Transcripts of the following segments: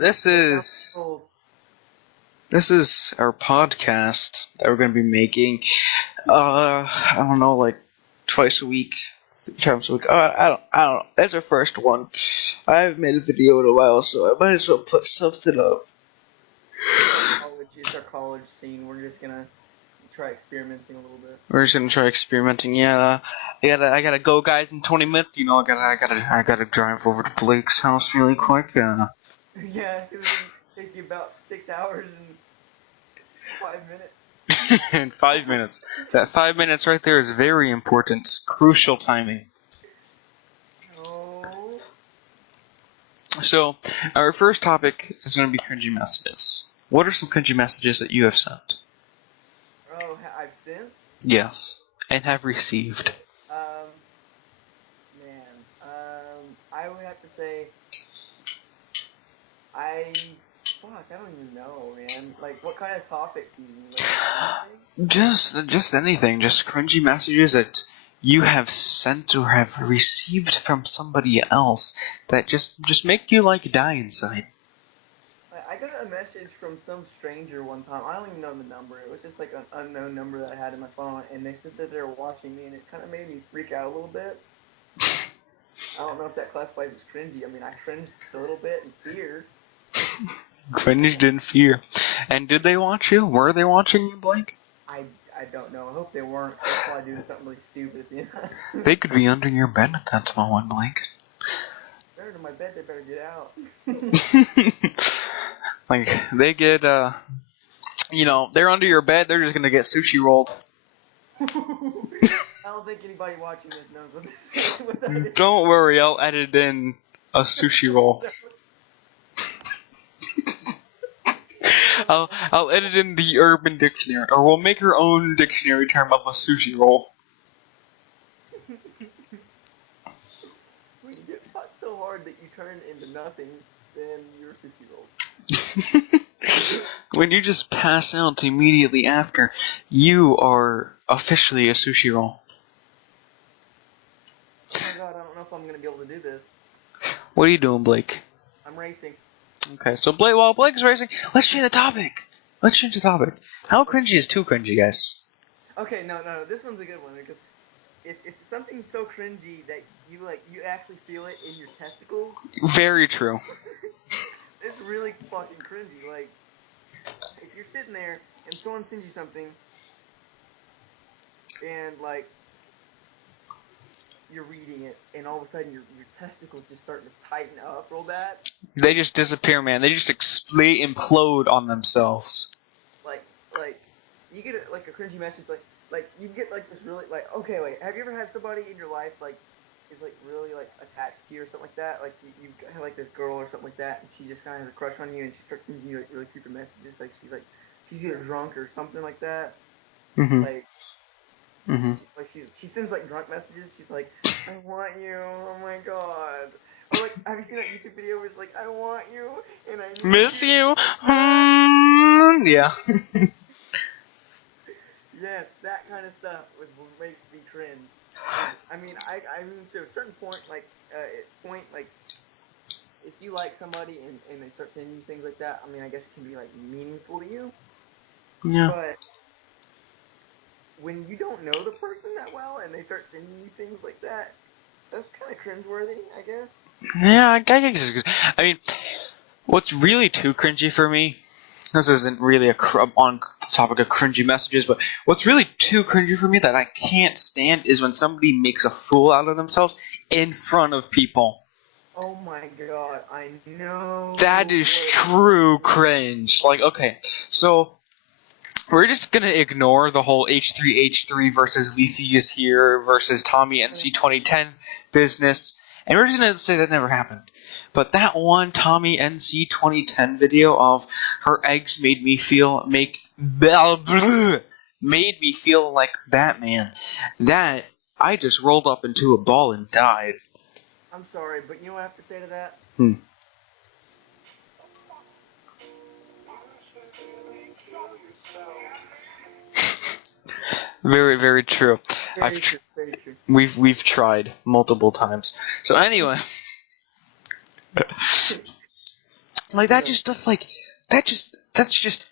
this is our podcast that we're going to be making. I don't know, like twice a week, 3 times a week. I don't know. It's our first one. I haven't made a video in a while, so I might as well put something up. It's our college scene. We're just gonna try experimenting a little bit. We're just gonna try experimenting. Yeah, I gotta go, guys. In 20 minutes, you know, I gotta drive over to Blake's house really quick. Yeah, it was gonna take you about 6 hours and 5 minutes. In 5 minutes. That 5 minutes right there is very important. Crucial timing. Oh. So, our first topic is going to be cringy messages. What are some cringy messages that you have sent? Oh, I've sent? Yes. And have received. I would have to say, I don't even know, man. Like, what kind of topic do you mean? Like, Just anything. Just cringy messages that you have sent or have received from somebody else that just make you, like, die inside. I got a message from some stranger one time. I don't even know the number. It was just like an unknown number that I had in my phone, and they said that they were watching me, and it kind of made me freak out a little bit. I don't know if that classifies as cringy. I mean, I cringed a little bit in fear. Cringed in fear. And did they watch you? Were they watching you, Blake? I don't know. I hope they weren't. They're probably doing something really stupid at the end. They could be under your bed at that moment, Blake. They're under my bed. They better get out. Like, they get, you know, they're under your bed, they're just gonna get sushi rolled. I don't think anybody watching this knows what that is. Don't worry, I'll edit in a sushi roll. I'll edit in the Urban Dictionary, or we'll make our own dictionary term of a sushi roll. When you get fucked so hard that you turn into nothing, then you're a sushi roll. When you just pass out immediately after, you are officially a sushi roll. Oh my god, I don't know if I'm gonna be able to do this. What are you doing, Blake? I'm racing. Okay, so while Blake is racing, let's change the topic. How cringy is too cringy, guys? Okay, no, this one's a good one because if something's so cringy that you actually feel it in your testicles. Very true. It's really fucking cringy. Like, if you're sitting there and someone sends you something, and like you're reading it, and all of a sudden your testicles just starting to tighten up real bad. They just disappear, man. They just they implode on themselves. Like you get a cringy message, like you get like this really okay, wait, have you ever had somebody in your life like is like really like attached to you or something like that? Like you have like this girl or something like that, and she just kind of has a crush on you, and she starts sending you like really creepy messages, like she's either drunk or something like that. Mm-hmm. She sends like drunk messages. She's like, I want you. Oh my god. Or like, have you seen that YouTube video where it's like, I want you and I need miss you? Yeah. Yes, that kind of stuff was what makes me cringe. I mean, to a certain point, like, if you like somebody and they start sending you things like that, I mean, I guess it can be, like, meaningful to you. Yeah. But when you don't know the person that well and they start sending you things like that, that's kind of cringeworthy, I guess. Yeah, I guess it's good. I mean, what's really too cringy for me, this isn't really on the topic of cringy messages, but what's really too cringy for me that I can't stand is when somebody makes a fool out of themselves in front of people. Oh my god, I know. That is true cringe. Like, okay, so we're just gonna ignore the whole H3H3 versus Lethius here versus Tommy NC 2010 business, and we're just gonna say that never happened. But that one Tommy NC 2010 video of her eggs made me feel like Batman. That I just rolled up into a ball and died. I'm sorry, but you know what I have to say to that? Very, very true. Very true. We've tried multiple times. So anyway, Like that just stuff like that's just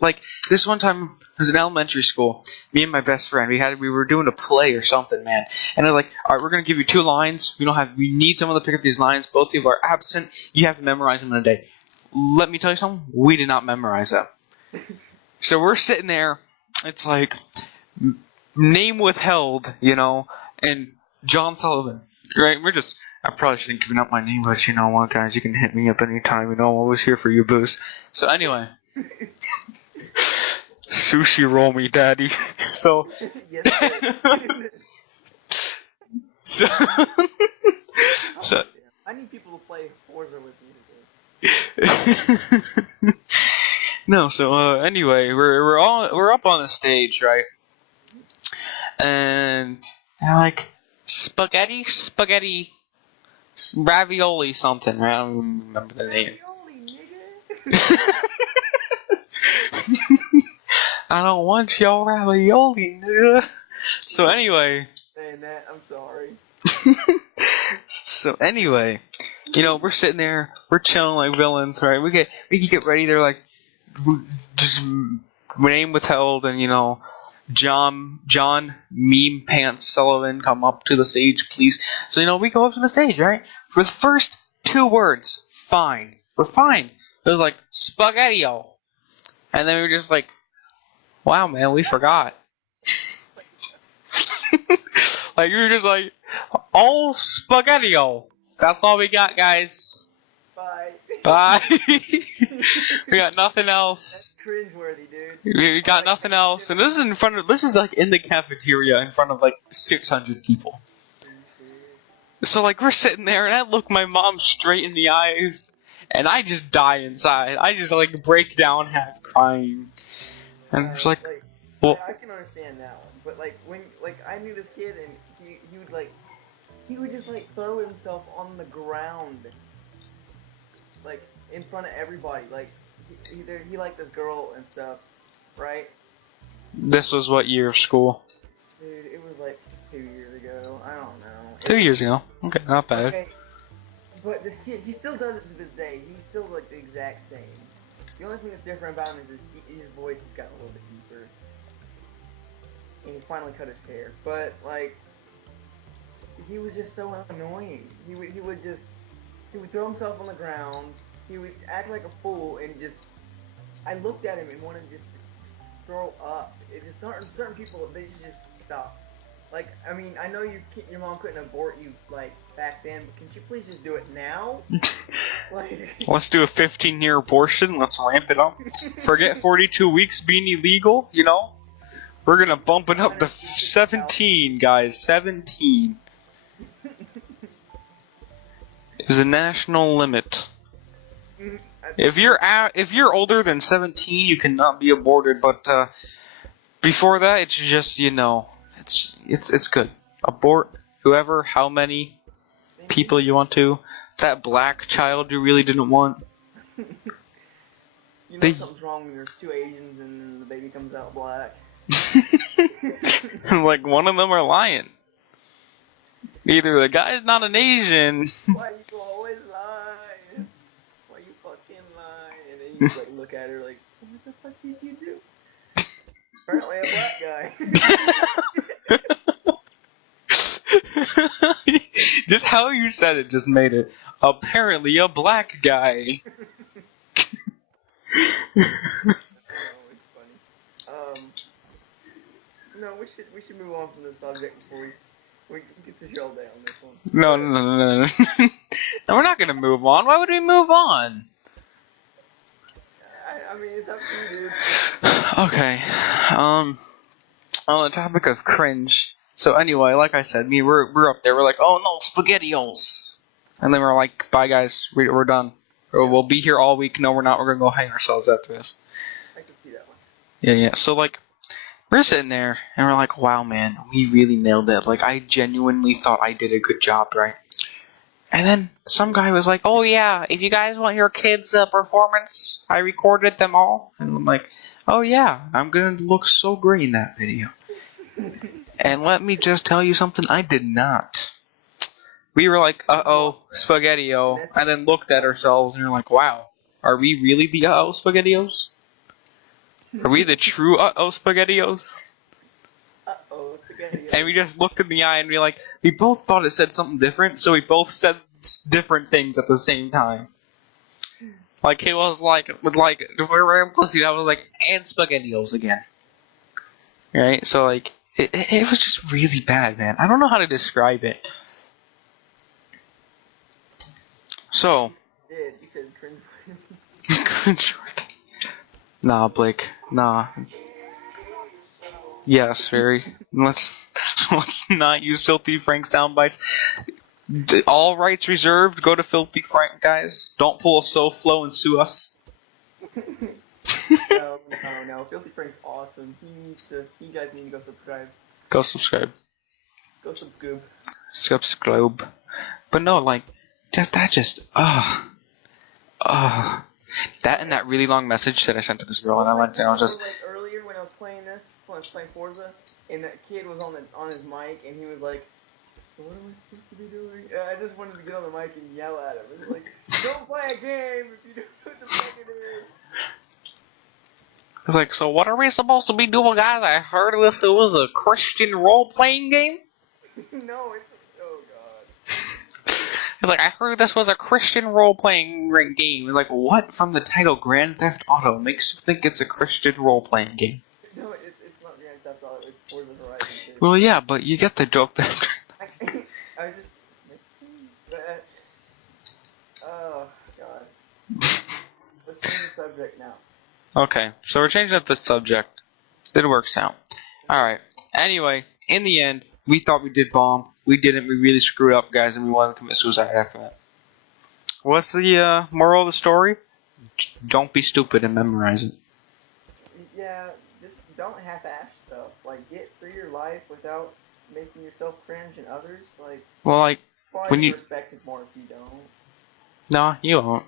like this one time it was in elementary school. Me and my best friend we were doing a play or something, man. And it was like, all right, we're gonna give you 2 lines. We need someone to pick up these lines. Both of you are absent. You have to memorize them in a day. Let me tell you something. We did not memorize them. So we're sitting there. It's like name withheld, and John Sullivan. Right? I probably shouldn't give out my name, but you know what, guys? You can hit me up anytime. I'm always here for you, boost. So anyway. Sushi roll me, daddy. So. so. so. I need people to play Forza with me today. No, so anyway, we're up on the stage, right? And they're like spaghetti, ravioli something, right? I don't remember the name. Ravioli, nigga. I don't want your ravioli, nigga. So anyway. Saying that, I'm sorry. So anyway, we're sitting there, we're chilling like villains, right? We can get ready. They're like, just name withheld, and John Meme Pants Sullivan, come up to the stage, please. So we go up to the stage, right? For the first 2 words, fine. We're fine. It was like spaghetti-o. And then we were just like, wow, man, we forgot. Like we were just like, all spaghetti-o. That's all we got, guys. Bye. We got nothing else. That's cringeworthy, dude. We got nothing else, and this is like in the cafeteria in front of like 600 people. So like we're sitting there, and I look my mom straight in the eyes, and I just die inside. I just like break down half crying, and it's like, well, I can understand that one, but like when I knew this kid, and he would just like throw himself on the ground. Like, in front of everybody, like, he liked this girl and stuff, right? This was what year of school? Dude, it was like 2 years ago, I don't know. 2 years ago. Okay, not bad. Okay, but this kid, he still does it to this day. He's still, like, the exact same. The only thing that's different about him is his voice has gotten a little bit deeper. And he finally cut his hair. But, like, he was just so annoying. He would throw himself on the ground, he would act like a fool, and I looked at him and wanted to just throw up. It's just certain people, they should just stop. Like, I mean, I know your mom couldn't abort you, like, back then, but can you please just do it now? Like, let's do a 15-year abortion, let's ramp it up. Forget 42 weeks being illegal, We're gonna bump it up to 17, guys, 17. Is a national limit. If you're older than 17, you cannot be aborted. But before that, it's just it's good. Abort whoever, how many people you want to. That black child you really didn't want. Something's wrong when there's 2 Asians and then the baby comes out black. Like one of them are lying. Either the guy's not an Asian. Why you always lie? Why you fucking lie? And then you just like look at her like, what the fuck did you do? Apparently a black guy. Just how you said it just made it. Apparently a black guy. It's funny. No, we should move on from this subject before we can sit here all day on this one. No. No, we're not gonna move on. Why would we move on? I mean, it's up to you, dude. Okay. On the topic of cringe. So anyway, like I said, we're up there. We're like, oh no, SpaghettiOs. And then we're like, bye guys, we're done. Or we'll be here all week. No, we're not. We're gonna go hang ourselves after this. I can see that one. Yeah. So like, we're sitting there and we're like, wow, man, we really nailed it. Like, I genuinely thought I did a good job, right? And then some guy was like, oh yeah, if you guys want your kids' performance, I recorded them all. And I'm like, oh yeah, I'm gonna look so great in that video. And let me just tell you something, I did not. we were like, uh-oh, Spaghetti-O, and then looked at ourselves and you're like, wow, are we really the uh-oh Spaghetti-Os? Are we the true uh-oh Spaghetti-Os? Uh-oh, spaghetti. And we just looked in the eye and we both thought it said something different, so we both said different things at the same time. Like, it was like, pussy, I was like, and Spaghetti-Os again. Right? So, like, it was just really bad, man. I don't know how to describe it. So. You said cringe. Cringe. Nah, Blake. Nah. Yes, very. Let's not use Filthy Frank's soundbites. All rights reserved. Go to Filthy Frank, guys. Don't pull a SoFlo and sue us. No. Filthy Frank's awesome. You guys need to go subscribe. Go subscribe. Go subscribe. Subscribe. But no, like, that and that really long message that I sent to this girl, and I went and I was just. Like earlier when I was playing Forza, and that kid was on his mic, and he was like, "What am I supposed to be doing?" I just wanted to get on the mic and yell at him. It was like, "Don't play a game if you don't know what the fuck it is." It's like, so what are we supposed to be doing, guys? I heard it was a Christian role-playing game. No, oh god. It's like, I heard this was a Christian role-playing game. It's like, what from the title Grand Theft Auto makes you think it's a Christian role-playing game? No, it's not Grand Theft Auto. It's Forza Horizon 2. Well, yeah, but you get the joke there. I was just... oh, God. Let's change the subject now. Okay, so we're changing up the subject. It works out. Alright, anyway, in the end, we thought we did bomb. We didn't. We really screwed up, guys, and we wanted to commit suicide after that. What's the moral of the story? Don't be stupid and memorize it. Yeah, just don't half-ass stuff. Like, get through your life without making yourself cringe and others. Like, well, like, when you respected more if you don't. No, you won't.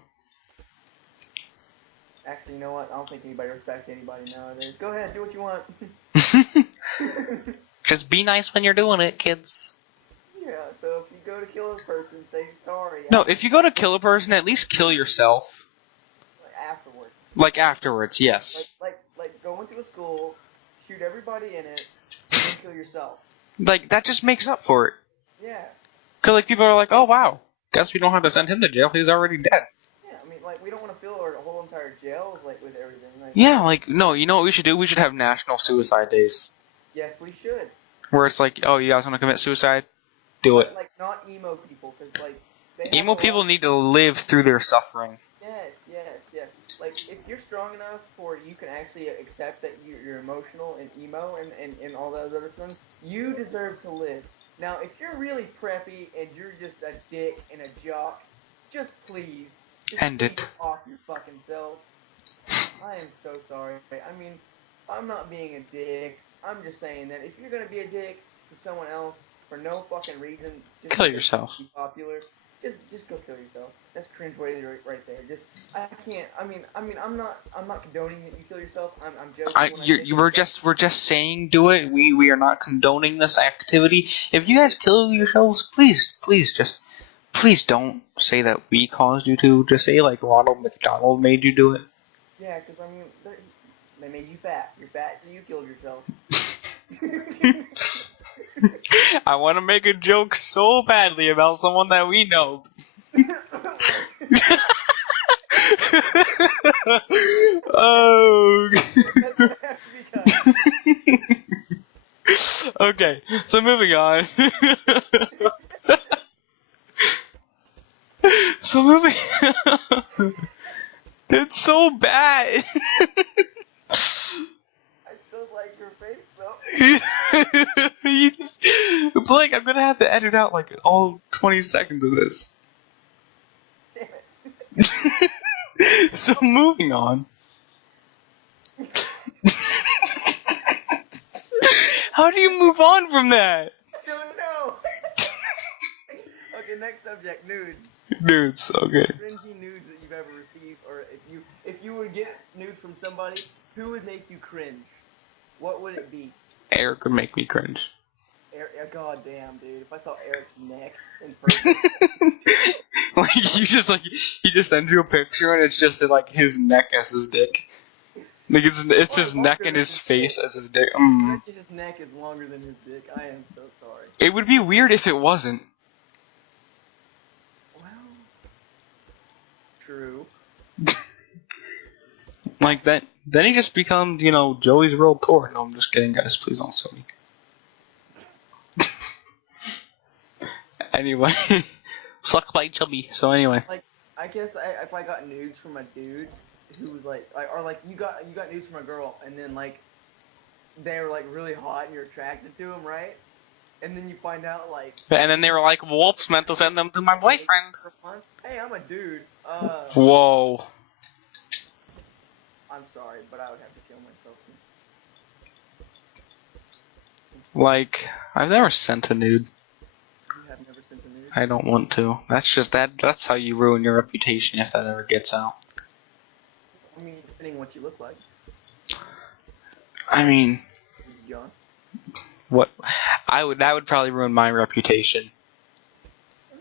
Actually, you know what? I don't think anybody respects anybody nowadays. Go ahead, do what you want. Just be nice when you're doing it, kids. Yeah, so if you go to kill a person, say sorry. No, if you go to kill a person, at least kill yourself. Like afterwards. Like afterwards, yes. Like go into a school, shoot everybody in it, and then kill yourself. Like, that just makes up for it. Yeah. Because, like, people are like, oh, wow, guess we don't have to send him to jail, he's already dead. Yeah, I mean, like, we don't want to fill our whole entire jails, like, with everything. Like, yeah, like, no, you know what we should do? We should have National Suicide Days. Yes, we should. Where it's like, oh, you guys want to commit suicide? Do it. Like, not emo people, because, like... Emo people need to live through their suffering. Yes. Like, if you're strong enough for you can actually accept that you're emotional and emo and all those other things, you deserve to live. Now, if you're really preppy and you're just a dick and a jock, just please. End it. Off your fucking self. I am so sorry. I mean, I'm not being a dick. I'm just saying that if you're gonna be a dick to someone else for no fucking reason, just kill yourself. Be popular. Just go kill yourself. That's cringe-worthy right there. I can't. I mean, I'm not condoning that you kill yourself. I'm joking. We're just saying do it. We are not condoning this activity. If you guys kill yourselves, please don't say that we caused you to. Just say like Ronald McDonald made you do it. Yeah, because I mean, they made you fat. You're fat, so you killed yourself. I want to make a joke so badly about someone that we know. Oh. Okay, so moving on. It's so bad. Like your face though. Blake, I'm gonna have to edit out like all 20 seconds of this. Damn it. So moving on. How do you move on from that? I don't know. Okay, next subject, nudes. Nudes, okay. Cringy nudes that you've ever received, or if you would get nudes from somebody, who would make you cringe? What would it be? Eric would make me cringe. God damn, dude. If I saw Eric's neck in person. Like he just sends you a picture and it's just like his neck as his dick. Like it's his neck and his face as his dick. I bet you his neck is longer than his dick. I am so sorry. It would be weird if it wasn't. Well, true. Like that. Then he just becomes, Joey's World Tour. No, I'm just kidding, guys. Please don't sue me. Anyway, suck like chubby. So anyway. Like, I guess if I got nudes from a dude who was like you got nudes from a girl, and then like they were like really hot and you're attracted to them, right? And then you find out like. And then they were like, "Whoops, meant to send them to my boyfriend." Hey, I'm a dude. Whoa. I'm sorry, but I would have to kill myself. Like, I've never sent a nude. You have never sent a nude? I don't want to. That's how you ruin your reputation if that ever gets out. I mean, depending on what you look like. I mean, John? what? That would probably ruin my reputation.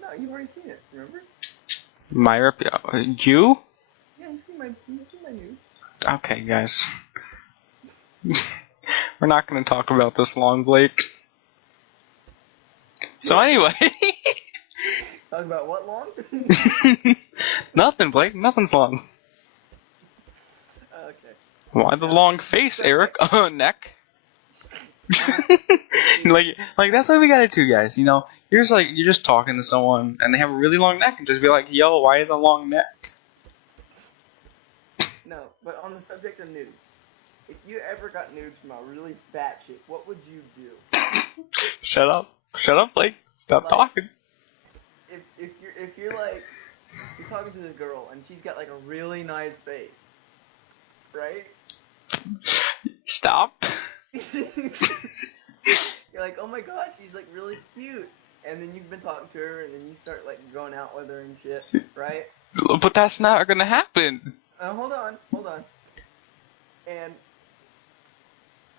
No, you've already seen it, remember? You? Yeah, you've seen my nude. Okay, guys. We're not going to talk about this long, Blake. So anyway. Talk about what long? Nothing, Blake. Nothing's long. Okay. Why the long face, Eric? Neck. like that's what we gotta do, guys. You're just talking to someone and they have a really long neck, and just be like, "Yo, why the long neck?" No, but on the subject of nudes, if you ever got nudes from a really fat chick, what would you do? Shut up, Blake. Stop talking. If you're talking to this girl and she's got like a really nice face, right? Stop. You're like, oh my god, she's like really cute, and then you've been talking to her, and then you start like going out with her and shit, right? But that's not gonna happen. Hold on, and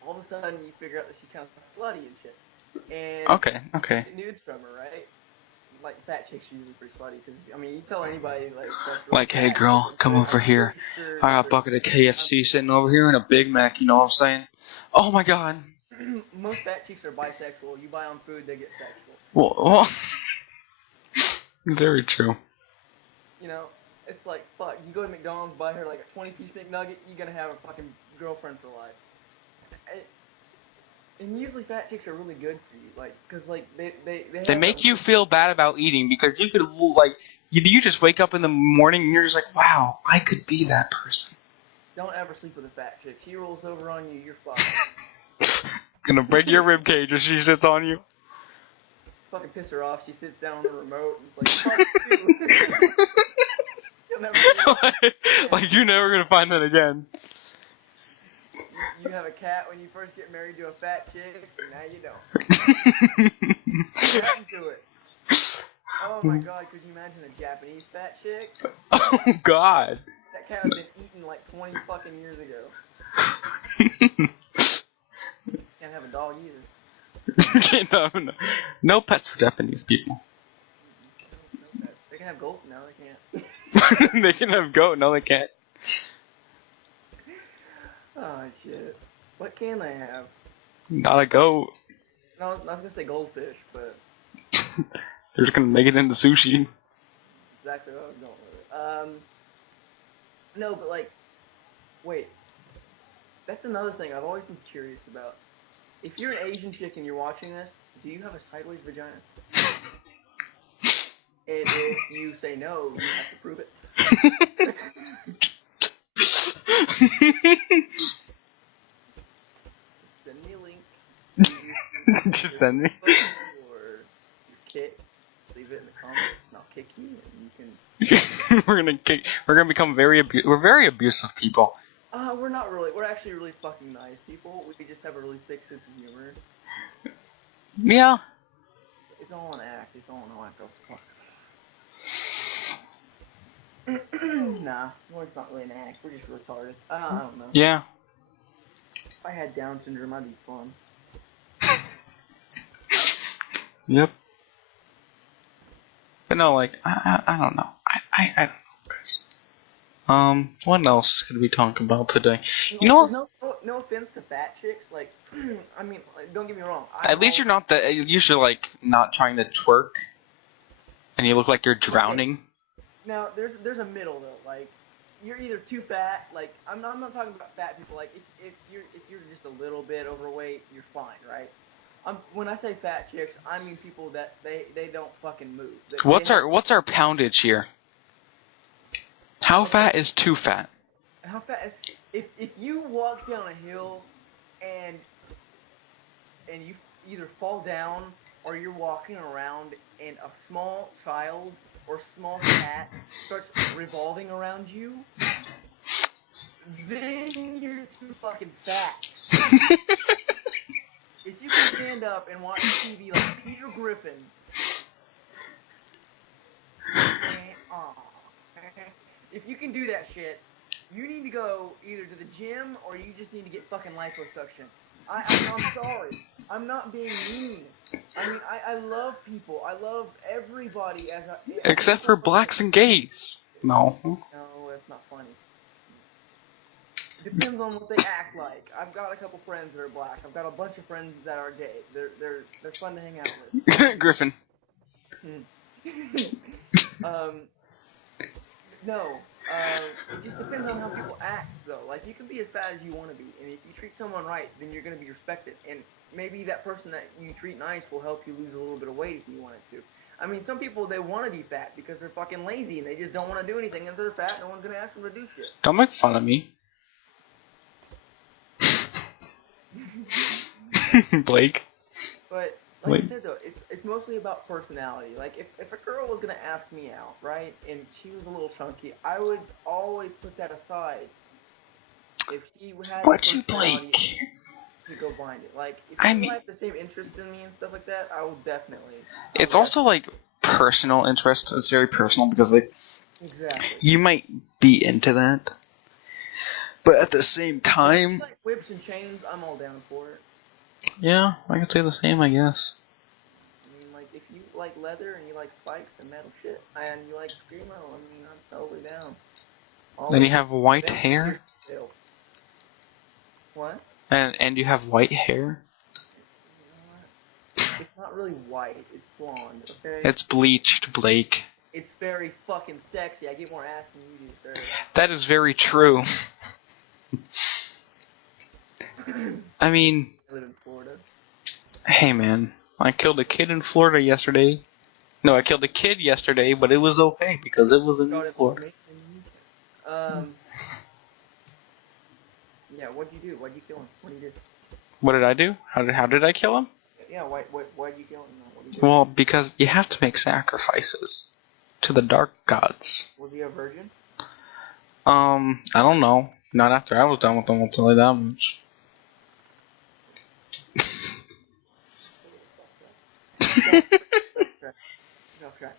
all of a sudden you figure out that she's kind of slutty and shit, and Okay. you get nudes from her, right? Like fat chicks are usually pretty slutty, because I mean you tell anybody like that's really Like, hey girl, come over here. I got a bucket of KFC sitting over here and a Big Mac. You know what I'm saying? Oh my god. Most fat chicks are bisexual. You buy them food, they get sexual. Well, very true. It's like, fuck, you go to McDonald's, buy her like a 20-piece McNugget, you're gonna have a fucking girlfriend for life. And usually fat chicks are really good for you, like, cause like, They make you feel bad about eating, because you could, like, you just wake up in the morning and you're just like, wow, I could be that person. Don't ever sleep with a fat chick. She rolls over on you, you're fucked. Gonna break your rib cage if she sits on you. Fucking piss her off. She sits down on the remote and it's like, fuck you. You'll never do Like you're never gonna find that again. You have a cat when you first get married to a fat chick, and now you don't. What happened to it? Oh my god, could you imagine a Japanese fat chick? Oh god. That cat has been eaten like 20 fucking years ago. Can't have a dog either. No pets for Japanese people. No pets. They can have goats now, they can't. They can have goat, no they can't. Oh shit. What can they have? Not a goat. No, I was gonna say goldfish, but... They're just gonna make it into sushi. Exactly what I was going with it. No, but like... Wait. That's another thing I've always been curious about. If you're an Asian chick and you're watching this, do you have a sideways vagina? And if you say no, you have to prove it. Send me a link. Just send me. Or your kick. Leave it in the comments, and I'll kick you, and you can. We're gonna become we're very abusive people. We're not really. We're actually really fucking nice people. We just have a really sick sense of humor. Yeah. It's all an act. It's all an act. Nah, well, it's not really an act. We're just retarded. I don't know. Yeah. If I had Down syndrome, I'd be fun. Yep. But no, like I don't know. I don't know, guys. What else could we talk about today? Like, You know there's what? no offense to fat chicks. Like, I mean, like, don't get me wrong. At least you're not the. You should like not trying to twerk, and you look like you're drowning. Okay. Now there's a middle though. Like, you're either too fat. Like, I'm not talking about fat people. Like, if you're just a little bit overweight, you're fine, right? When I say fat chicks, I mean people that they don't fucking move. What's our poundage here? How Okay. fat is too fat? How fat? If you walk down a hill and you either fall down or you're walking around and a small child or small cat starts revolving around you, then you're too fucking fat. If you can stand up and watch TV like Peter Griffin, if you can do that shit, you need to go either to the gym or you just need to get fucking liposuction. I'm sorry. I'm not being mean. I mean, I love people. I love everybody as Except for blacks and gays. No. No, that's not funny. Depends on what they act like. I've got a couple friends that are black. I've got a bunch of friends that are gay. They're fun to hang out with. Griffin. No. It just depends on how people act, though. Like, you can be as fat as you want to be, and if you treat someone right, then you're going to be respected. And maybe that person that you treat nice will help you lose a little bit of weight if you wanted to. I mean, some people, they want to be fat because they're fucking lazy and they just don't want to do anything. And if they're fat, no one's going to ask them to do shit. Don't make fun of me. Blake. But like I said though, it's mostly about personality. Like if a girl was gonna ask me out, right, and she was a little chunky, I would always put that aside. If she had What you, personality Blake? to go find it. Like if you have the same interest in me and stuff like that, I will definitely. It's also like personal interest. It's very personal because like exactly. You might be into that, but at the same time, if like whips and chains, I'm all down for it. Yeah, I could say the same, I guess. I mean, like, if you like leather and you like spikes and metal shit, and you like screamo, I mean, I'm totally down. Then you have white hair? What? And you have white hair? You know what? It's not really white, it's blonde, okay? It's bleached, Blake. It's very fucking sexy. I get more ass than you do, sir. That is very true. I mean... I live in Florida. Hey, man. I killed a kid in Florida yesterday. No, I killed a kid yesterday, but it was okay because it was in Florida. Yeah, what'd you do? Why'd you kill him? What did you do? What did I do? How did I kill him? Yeah, why'd you kill him? Well, because you have to make sacrifices to the dark gods. Was he a virgin? I don't know. Not after I was done with them, I'll tell you that much. Okay.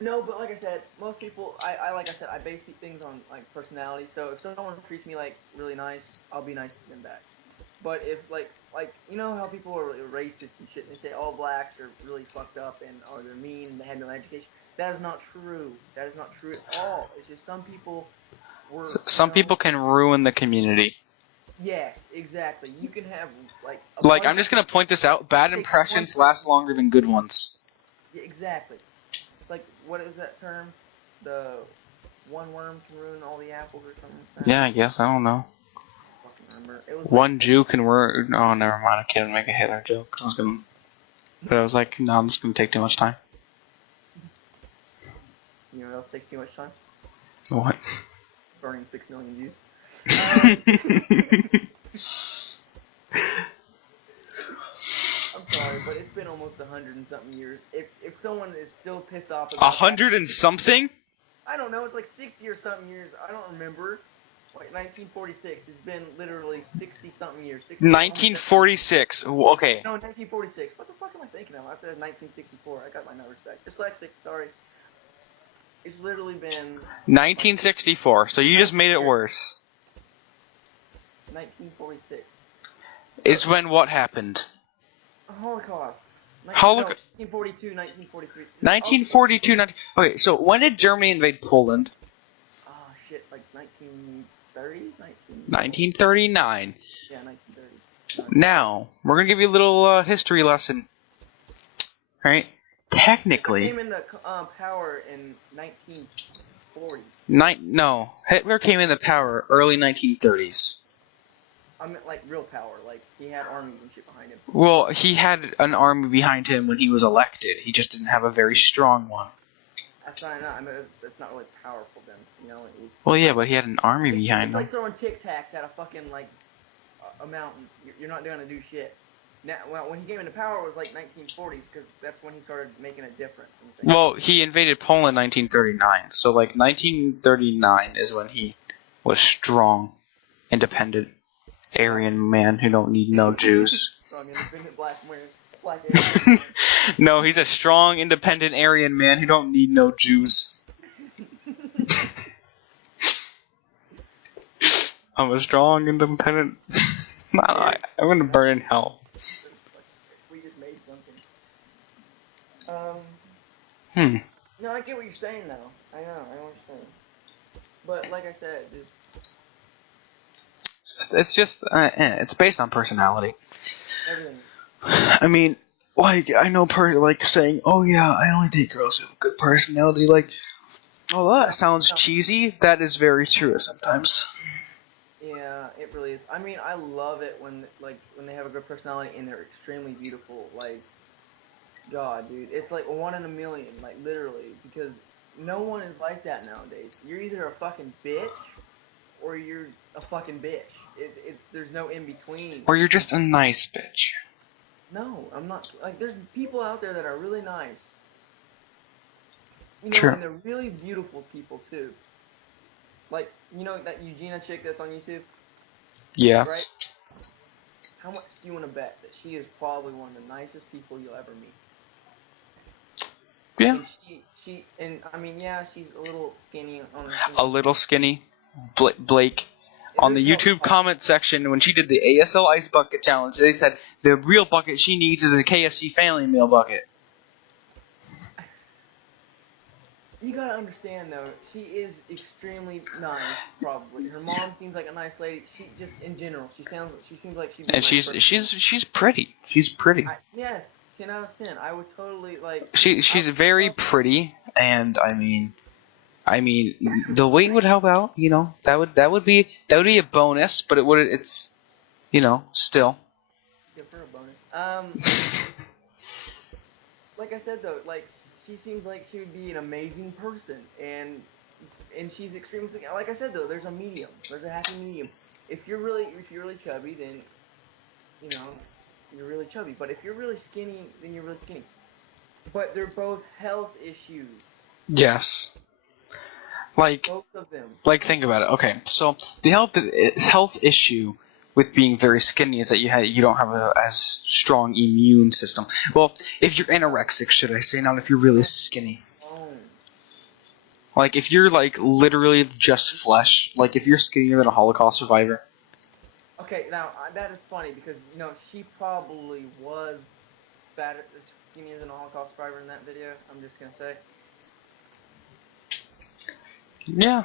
No, but like I said, most people, I base things on like personality. So if someone treats me like really nice, I'll be nice to them back. But if like you know how people are racist and shit, and they say all blacks are really fucked up and or they're mean and they have no education. That is not true. That is not true at all. It's just some people were. Some people can ruin the community. Yes, exactly. You can have like I'm just gonna point this out. Bad impressions last longer than good ones. Yeah, exactly. It's like, what is that term? The one worm can ruin all the apples or something like that? Yeah, I guess. I don't know. I fucking remember. It was one Jew can ruin... Oh, never mind. I can't make a Hitler joke. But I was like, no, this is going to take too much time. You know what else takes too much time? What? Burning 6 million views. I'm sorry, but it's been almost 100 and something years. If someone is still pissed off about 100 and something? I don't know, it's like 60 or something years. I don't remember. Like 1946. It's been literally 60 something years. 1946. Okay. No, 1946. What the fuck am I thinking of? I said 1964. I got my numbers back. Dyslexic, sorry. It's literally been 1964. So you just made it worse. 1946. Is when what happened? Holocaust. Holoc- 1942, 1943. 1942. Okay, so when did Germany invade Poland? Oh shit, like 1930, 1939. Yeah, 1930. Now we're gonna give you a little history lesson. Right? Technically, Hitler came into power in 1940. no, Hitler came into power early 1930s. I meant like real power, like he had armies and shit behind him. Well, he had an army behind him when he was elected. He just didn't have a very strong one. That's not. I mean, that's not really powerful then, you know. Well, yeah, but he had an army behind It's him. like throwing Tic Tacs at a fucking like a mountain. You're not gonna do shit. Now, well, when he came into power, it was like 1940s because that's when he started making a difference. Well, he invaded Poland in 1939, so like 1939 is when he was strong, independent, Aryan man who don't need no Jews. Strong, independent black Aryan. No, he's a strong, independent Aryan man who don't need no Jews. I'm a strong, independent. I'm gonna burn in hell. We just made something. No, I get what you're saying though. I know what you're saying. But like I said, It's based on personality. Everything. I mean, like, I know like saying, oh yeah, I only date girls who have a good personality, like, although that sounds cheesy, that is very true sometimes. Yeah, it really is. I mean, I love it when they have a good personality and they're extremely beautiful. Like, God, dude, it's like 1 in a million, like literally, because no one is like that nowadays. You're either a fucking bitch or you're a fucking bitch. There's no in between. Or you're just a nice bitch. No, I'm not. Like, there's people out there that are really nice. You know, True. and they're really beautiful people too. Like, you know that Eugenia chick that's on YouTube? Yes. Right? How much do you want to bet that she is probably one of the nicest people you'll ever meet? Yeah. And I mean, yeah, she's a little skinny on her. A little skinny. Blake. On the YouTube comment section, when she did the ASL Ice Bucket Challenge, they said the real bucket she needs is a KFC family meal bucket. You gotta understand though, she is extremely nice. Probably her mom seems like a nice lady. She just in general, she seems like she's. And she's pretty. She's pretty. Yes, 10 out of 10. I would totally like. She's very pretty, and I mean, the weight would help out. You know, that would be a bonus, but it's, you know, still. Give her a bonus. Like I said though, like she seems like she would be an amazing person, and she's extremely. Like I said though, there's a medium. There's a happy medium. If you're really chubby, then you know you're really chubby. But if you're really skinny, then you're really skinny. But they're both health issues. Yes. Like, both of them. Like, think about it. Okay, so the health issue with being very skinny is that you don't have as strong immune system. Well, if you're anorexic, should I say, not if you're really skinny. Oh. Like, if you're like literally just flesh, like if you're skinnier than a Holocaust survivor. Okay, now that is funny because you know she probably was fatter, skinnier than a Holocaust survivor in that video. I'm just gonna say. Yeah.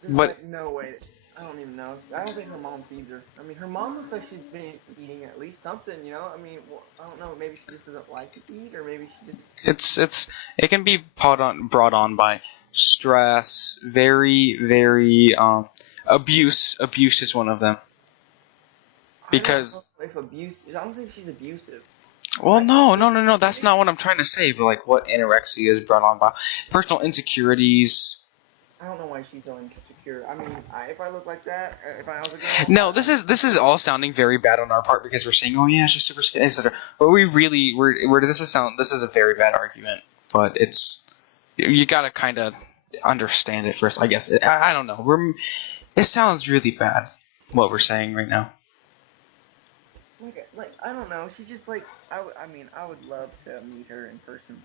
There's but like no way. I don't even know. I don't think her mom feeds her. I mean, her mom looks like she's been eating at least something, you know? I mean, I don't know. Maybe she just doesn't like to eat, or maybe she just... It can be brought on by stress, very, abuse. Abuse is one of them. Because... I don't think she's abusive. Well, no. That's not what I'm trying to say. But like, what anorexia is brought on by personal insecurities. I don't know why she's so insecure. I mean, if I look like that, if I was a girl. No, this is all sounding very bad on our part because we're saying, oh yeah, she's super skinny, etc. But this is a very bad argument. But you gotta kind of understand it first, I guess. I don't know. It sounds really bad what we're saying right now. Like I don't know. She's just like I would love to meet her in person.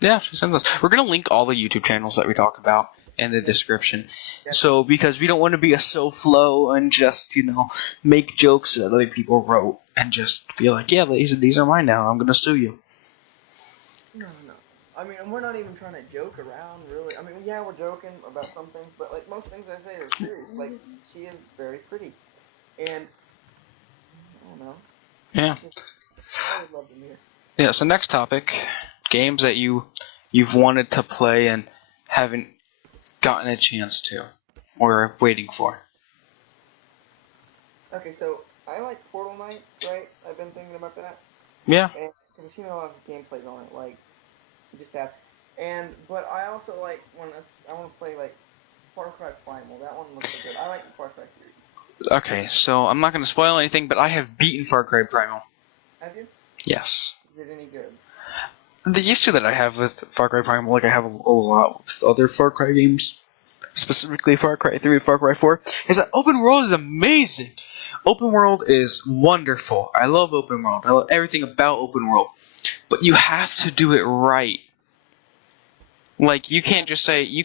Yeah, she sends us. We're gonna link all the YouTube channels that we talk about in the description. Definitely. So because we don't want to be a SoFlo and just make jokes that other people wrote and just be like, yeah, these are mine now. I'm gonna sue you. No. I mean, we're not even trying to joke around, really. I mean, yeah, we're joking about some things, but like most things I say are serious. Like, she is very pretty, and I don't know. Yeah. I would love to meet her. Yeah. So next topic, games that you've wanted to play and haven't gotten a chance to, or waiting for. Okay, so I like Portal Knights, right? I've been thinking about that, Yeah. and because I've seen a lot of gameplays on it, like you just have. But I also like I want to play like Far Cry Primal. That one looks good. I like the Far Cry series. Okay, so I'm not going to spoil anything, but I have beaten Far Cry Primal. Have you? Yes. Is it any good? The issue that I have with Far Cry Primal, like I have a lot with other Far Cry games, specifically Far Cry 3 and Far Cry 4, is that open world is amazing. Open world is wonderful. I love open world. I love everything about open world. But you have to do it right. Like, you can't just say, I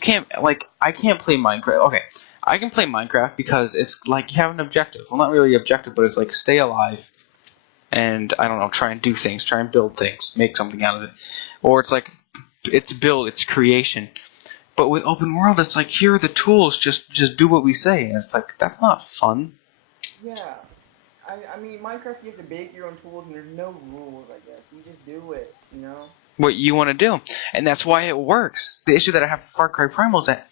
can't play Minecraft. Okay, I can play Minecraft because it's like you have an objective. Well, not really objective, but it's like stay alive and, I don't know, try and do things, try and build things, make something out of it. Or it's like, it's build, it's creation. But with open world, it's like, here are the tools, just do what we say. And it's like, that's not fun. Yeah. I mean, Minecraft, you have to make your own tools, and there's no rules, I guess. You just do it, you know? What you want to do. And that's why it works. The issue that I have with Far Cry Primal is that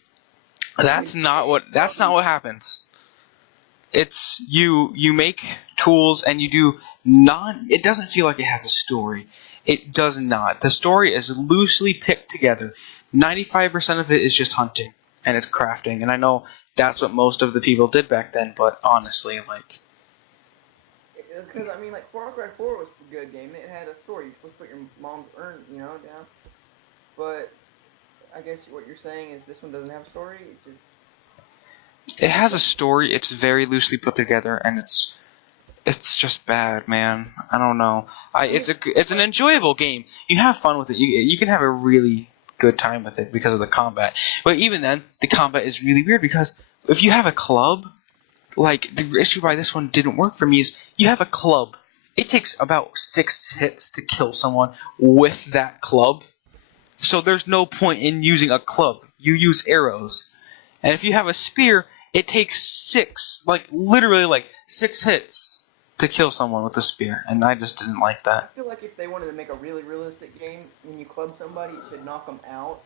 that's not what happens. It's you make tools and you do it doesn't feel like it has a story. It does not. The story is loosely picked together. 95% of it is just hunting and it's crafting. And I know that's what most of the people did back then, but honestly, like, Because, I mean, like, Far Cry 4 was a good game. It had a story. You're supposed to put your mom's urn, down. But I guess what you're saying is this one doesn't have a story. It just... it has a story. It's very loosely put together and it's just bad, man. I don't know. It's an enjoyable game. You have fun with it. You can have a really good time with it because of the combat. But even then, the combat is really weird because if you have a club, like the issue why this one didn't work for me is you have a club. It takes about 6 hits to kill someone with that club. So there's no point in using a club. You use arrows. And if you have a spear, it takes 6, literally 6 hits to kill someone with a spear, and I just didn't like that. I feel like if they wanted to make a really realistic game, when you club somebody, it should knock them out.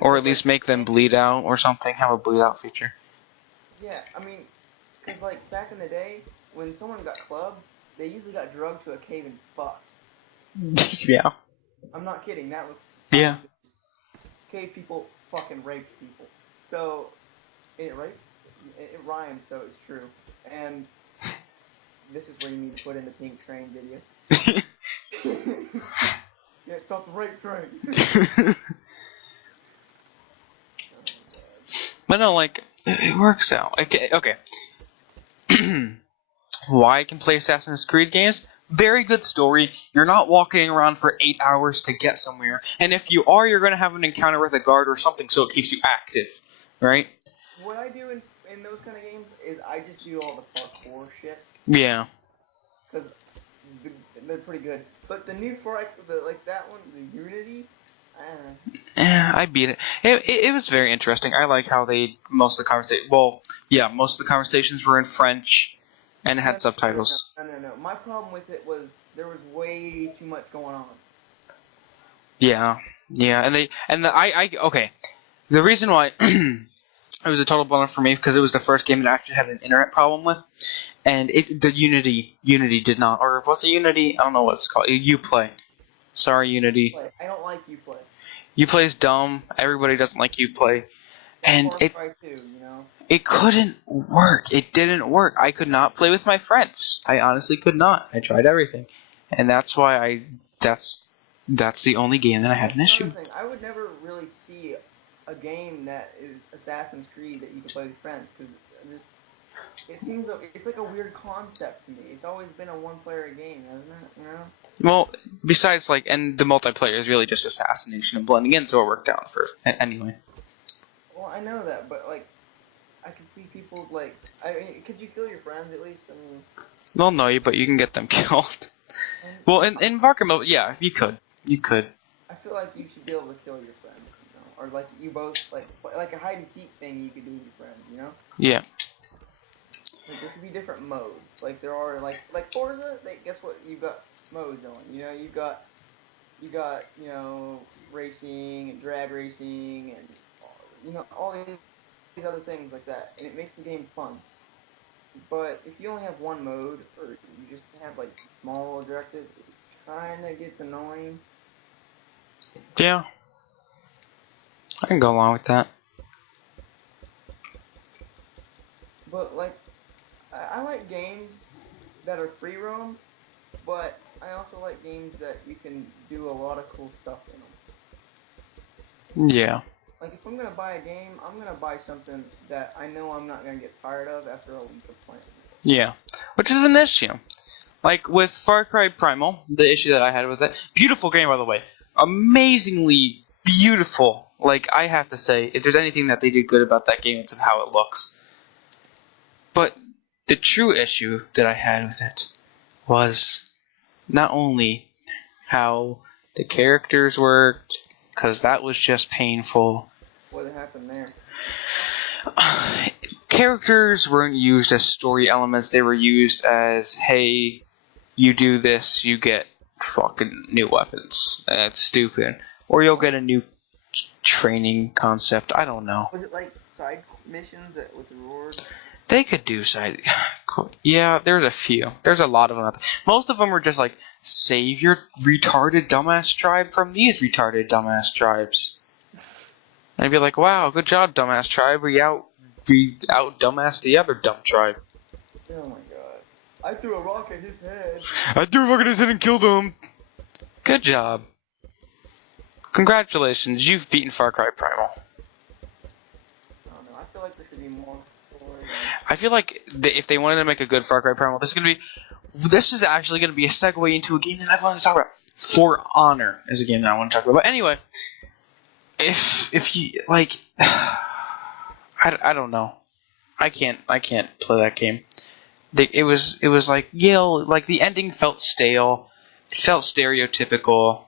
Or at least make them bleed out or something, have a bleed out feature. Yeah, I mean, because, back in the day, when someone got clubbed, they usually got drugged to a cave and fucked. Yeah. I'm not kidding, that was... Yeah. Cave people fucking raped people. So, it rhymed, so it's true. And this is where you need to put in the pink train video. Yeah, stop the rape train. But no, it works out. Okay. Why I can play Assassin's Creed games? Very good story. You're not walking around for 8 hours to get somewhere. And if you are, you're going to have an encounter with a guard or something, so it keeps you active. Right? What I do in those kind of games is I just do all the parkour shit. Yeah. Because they're pretty good. But the new that one, the Unity, I beat it. It was very interesting. I like how most of the conversations were in French, and it had subtitles. No. My problem with it was there was way too much going on. Yeah, okay. The reason why it was a total bummer for me because it was the first game that I actually had an internet problem with, and the Unity did not, or was it Unity? I don't know what it's called. Uplay. Sorry, Unity. I don't like Uplay. Uplay's dumb. Everybody doesn't like Uplay. And it couldn't work. It didn't work. I could not play with my friends. I honestly could not. I tried everything. And that's why that's the only game that I had an issue. I would never really see a game that is Assassin's Creed that you can play with friends because it's like a weird concept to me. It's always been a one-player game, hasn't it? Well, besides and the multiplayer is really just assassination and blending in, so it worked out for anyway. Well, I know that, but I could see people could you kill your friends at least? I mean, Well, no, but you can get them killed. And Well, in Varka mode, yeah, you could. You could. I feel like you should be able to kill your friends, or like you both like a hide and seek thing you could do with your friends. Yeah. Like there should be different modes. Like there are like Forza. Guess what? You've got modes on. You got racing and drag racing and all these other things like that, and it makes the game fun. But if you only have one mode, or you just have like small objectives, it kind of gets annoying. Yeah. I can go along with that. But like, I like games that are free roam, but I also like games that you can do a lot of cool stuff in them. Yeah. Like if I'm gonna buy a game, I'm gonna buy something that I know I'm not gonna get tired of after a week of playing. Yeah. Which is an issue. Like with Far Cry Primal, the issue that I had with it, beautiful game by the way, amazingly beautiful. Like I have to say, if there's anything that they did good about that game, it's of how it looks. But the true issue that I had with it was not only how the characters worked, because that was just painful. What happened there? Characters weren't used as story elements, they were used as, hey, you do this, you get fucking new weapons. That's stupid. Or you'll get a new training concept, I don't know. Was it like side missions that with rewards? They could do side... Yeah, there's a few. There's a lot of them out there. Most of them were just like, save your retarded dumbass tribe from these retarded dumbass tribes. And I'd be like, wow, good job, dumbass tribe. We out dumbass the other dumb tribe. Oh my god. I threw a rock at his head. I threw a rock at his head and killed him. Good job. Congratulations, you've beaten Far Cry Primal. I don't know. I feel like there should be more story. I feel like if they wanted to make a good Far Cry Primal, this is actually going to be a segue into a game that I've wanted to talk about. For Honor is a game that I want to talk about. But anyway, if you like, I don't know. I can't play that game. It was like like the ending felt stale. It felt stereotypical.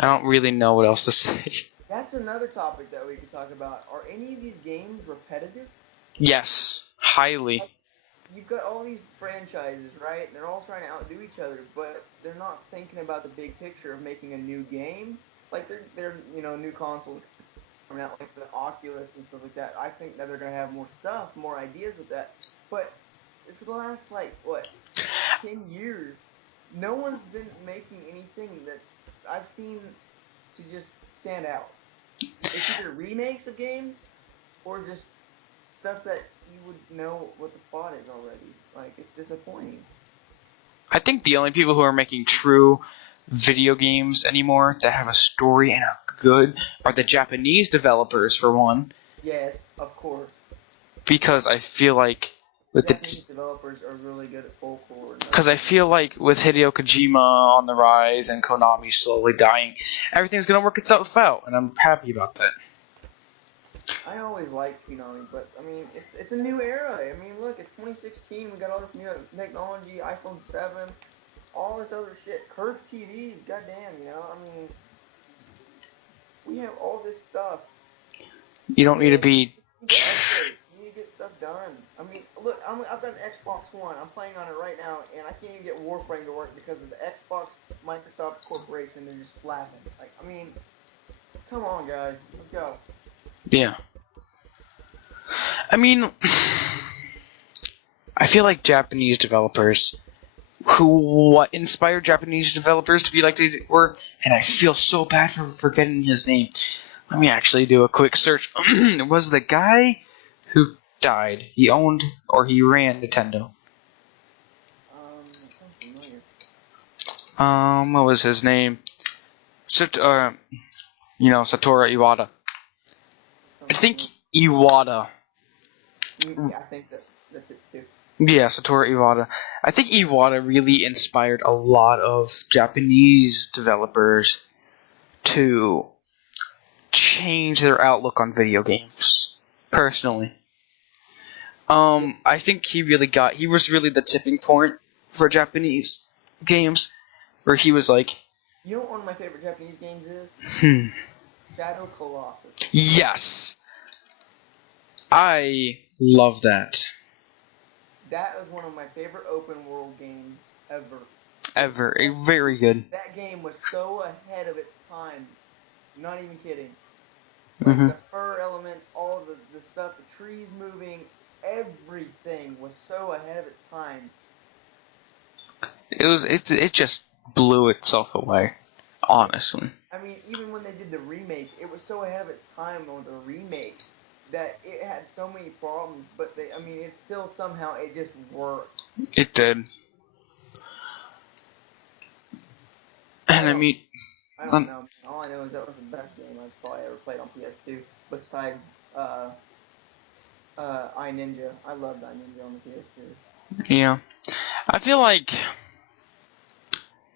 I don't really know what else to say. That's another topic that we could talk about. Are any of these games repetitive? Yes, highly. You've got all these franchises, right? And they're all trying to outdo each other, but they're not thinking about the big picture of making a new game. Like they're new consoles coming out, like the Oculus and stuff like that. I think that they're gonna have more stuff, more ideas with that. But for the last 10 years, no one's been making anything that I've seen to just stand out. It's either remakes of games or just stuff that you would know what the plot is already. Like, it's disappointing. I think the only people who are making true video games anymore that have a story and are good are the Japanese developers, for one. Yes, of course. Because I feel like with Japanese developers are really good at folklore. Because I feel like with Hideo Kojima on the rise and Konami slowly dying, everything's gonna work itself out, and I'm happy about that. I always liked Konami, but I mean, it's a new era. I mean, look, it's 2016. We got all this new technology, iPhone 7, all this other shit, curved TVs. Goddamn, I mean, we have all this stuff. You don't need to be. You need to get stuff done. I mean, look, I've got an Xbox One. I'm playing on it right now, and I can't even get Warframe to work because of the Xbox Microsoft Corporation. They're just slapping. Like, I mean, come on, guys, let's go. Yeah. I mean, I feel like Japanese developers, what inspired Japanese developers to be like they were, and I feel so bad for forgetting his name. Let me actually do a quick search. It was the guy who died. He owned or he ran Nintendo. What was his name? Satoru Iwata. I think Iwata. Yeah, I think that's it too. Yeah, Satoru Iwata. I think Iwata really inspired a lot of Japanese developers to change their outlook on video games. Personally. I think he was really the tipping point for Japanese games, where he was like, You know what one of my favorite Japanese games is? Shadow Colossus. yes, I love that. That was one of my favorite open world games ever. Ever. Very good. That game was so ahead of its time. Not even kidding. Like Mm-hmm. the fur elements, all the stuff, the trees moving, everything was so ahead of its time. It just blew itself away, honestly. I mean, even when they did the remake, it was so ahead of its time on the remake that it had so many problems, but it still somehow, it just worked. It did. And I mean, I don't know. All I know is that was the best game I saw I ever played on PS2, besides iNinja. I loved iNinja on the PS2. yeah, I feel like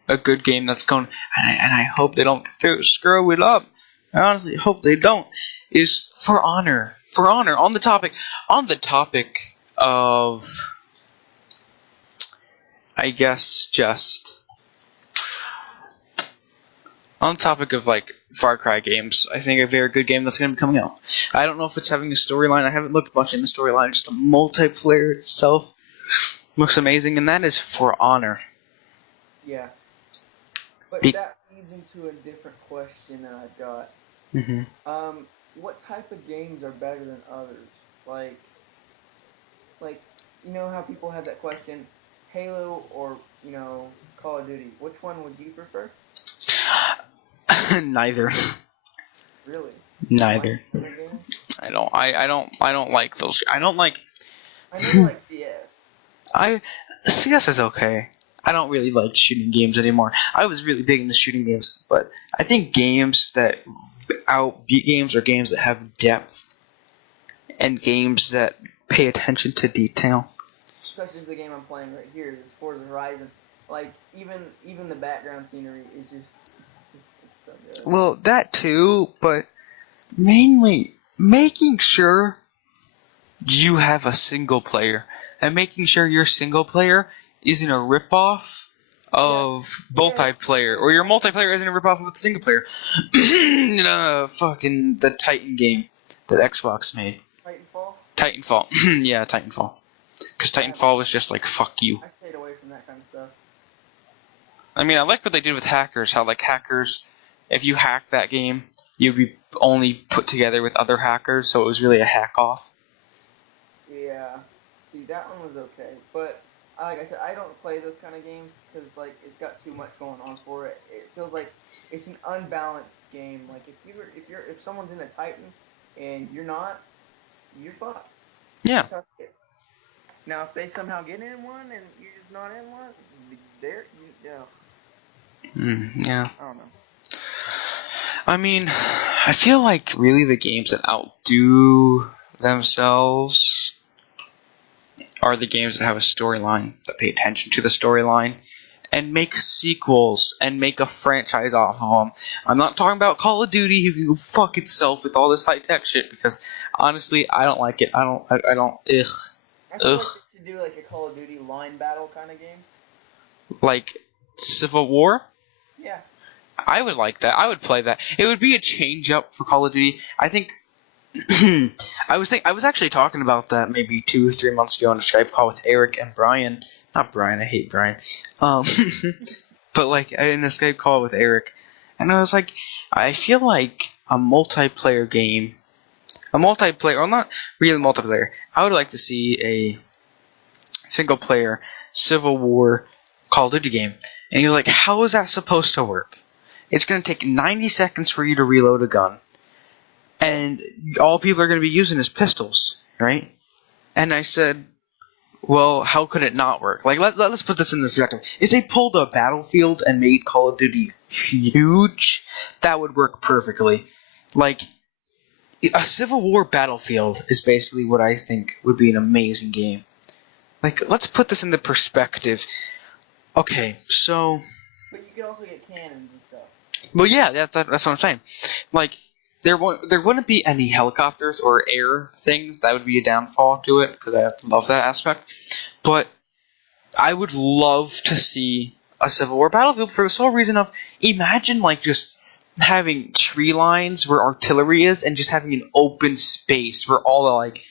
a good game that's going, and I hope they don't screw it up. I honestly hope they don't. Is For Honor. For Honor, on the topic of, I guess, just on the topic of like Far Cry games, I think a very good game that's going to be coming out. I don't know if it's having a storyline. I haven't looked much in the storyline. Just the multiplayer itself looks amazing, and that is For Honor. Yeah. But that leads into a different question that I've got. Mm-hmm. What type of games are better than others? Like, you know how people have that question, Halo or, Call of Duty? Which one would you prefer? Neither. Really? Neither. Games? I don't like those. I don't like. I know you like CS. CS is okay. I don't really like shooting games anymore. I was really big in the shooting games, but I think games that outbeat games are games that have depth and games that pay attention to detail. Such as the game I'm playing right here, this Forza Horizon. Like, even the background scenery is just it's so good. Well, that too, but mainly making sure you have a single player and making sure your single player isn't a ripoff of multiplayer, or your multiplayer isn't a ripoff of the single player. Fucking the Titan game that Xbox made. Titanfall. Yeah, Titanfall. Because Titanfall was just like, fuck you. I stayed away from that kind of stuff. I mean, I like what they did with hackers. How, like, hackers, if you hack that game, you'd be only put together with other hackers, so it was really a hack-off. Yeah. See, that one was okay. But, like I said, I don't play those kind of games because, like, it's got too much going on for it. It feels like it's an unbalanced game. Like, if someone's in a Titan and you're not, you're fucked. Yeah. Now, if they somehow get in one and you're just not in one, Yeah. I don't know. I mean, I feel like really the games that outdo themselves are the games that have a storyline, that pay attention to the storyline, and make sequels, and make a franchise off of them. I'm not talking about Call of Duty, who can go fuck itself with all this high-tech shit, because, honestly, I don't like it. I don't, ugh. I feel like they should do, like, a Call of Duty line battle kind of game. Like Civil War? Yeah. I would like that. I would play that. It would be a change up for Call of Duty. I think I was actually talking about that maybe 2 or 3 months ago on a Skype call with Eric and Brian. Not Brian, I hate Brian. But like in a Skype call with Eric, and I was like, I feel like a multiplayer game, or not really multiplayer. I would like to see a single player Civil War Call of Duty game. And he was like, how is that supposed to work? It's going to take 90 seconds for you to reload a gun. And all people are going to be using is pistols, right? And I said, well, how could it not work? Like, let's put this in perspective. If they pulled a Battlefield and made Call of Duty huge, that would work perfectly. Like, a Civil War Battlefield is basically what I think would be an amazing game. Like, let's put this into perspective. Okay, so... But you could also get cannons and stuff. Well, yeah, that's what I'm saying. Like, there wouldn't be any helicopters or air things. That would be a downfall to it because I love that aspect. But I would love to see a Civil War battlefield for the sole reason of imagine like just having tree lines where artillery is and just having an open space where all the like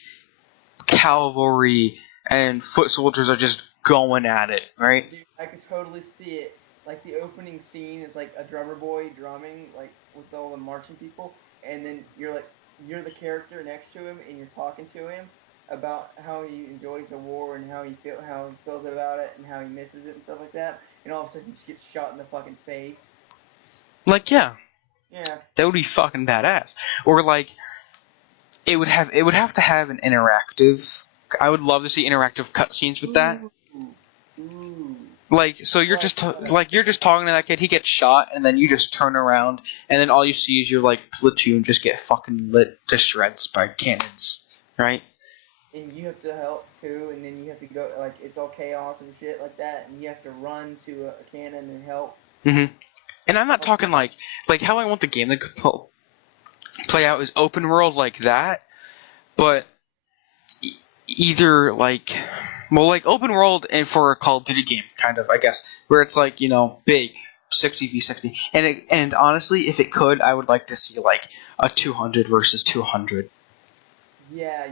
cavalry and foot soldiers are just going at it, right? Dude, I could totally see it. Like the opening scene is like a drummer boy drumming, like with all the marching people, and then you're the character next to him, and you're talking to him about how he enjoys the war and how he feels about it and how he misses it and stuff like that. And all of a sudden he just gets shot in the fucking face. Like yeah, Yeah. that would be fucking badass. Or like it would have to have an interactive. I would love to see interactive cutscenes with that. Ooh. Like so you're just talking to that kid, he gets shot, and then you just turn around, and then all you see is your like platoon just get fucking lit to shreds by cannons, right? And you have to help too, and then you have to go like it's all chaos and shit like that, and you have to run to a cannon and help. Mm-hmm. And I'm not talking like how I want the game to play out is open world like that, but either like open world and for a Call of Duty game kind of, I guess, where it's like, you know, big 60v60, and honestly, if it could, I would like to see like a 200 versus 200. Yeah.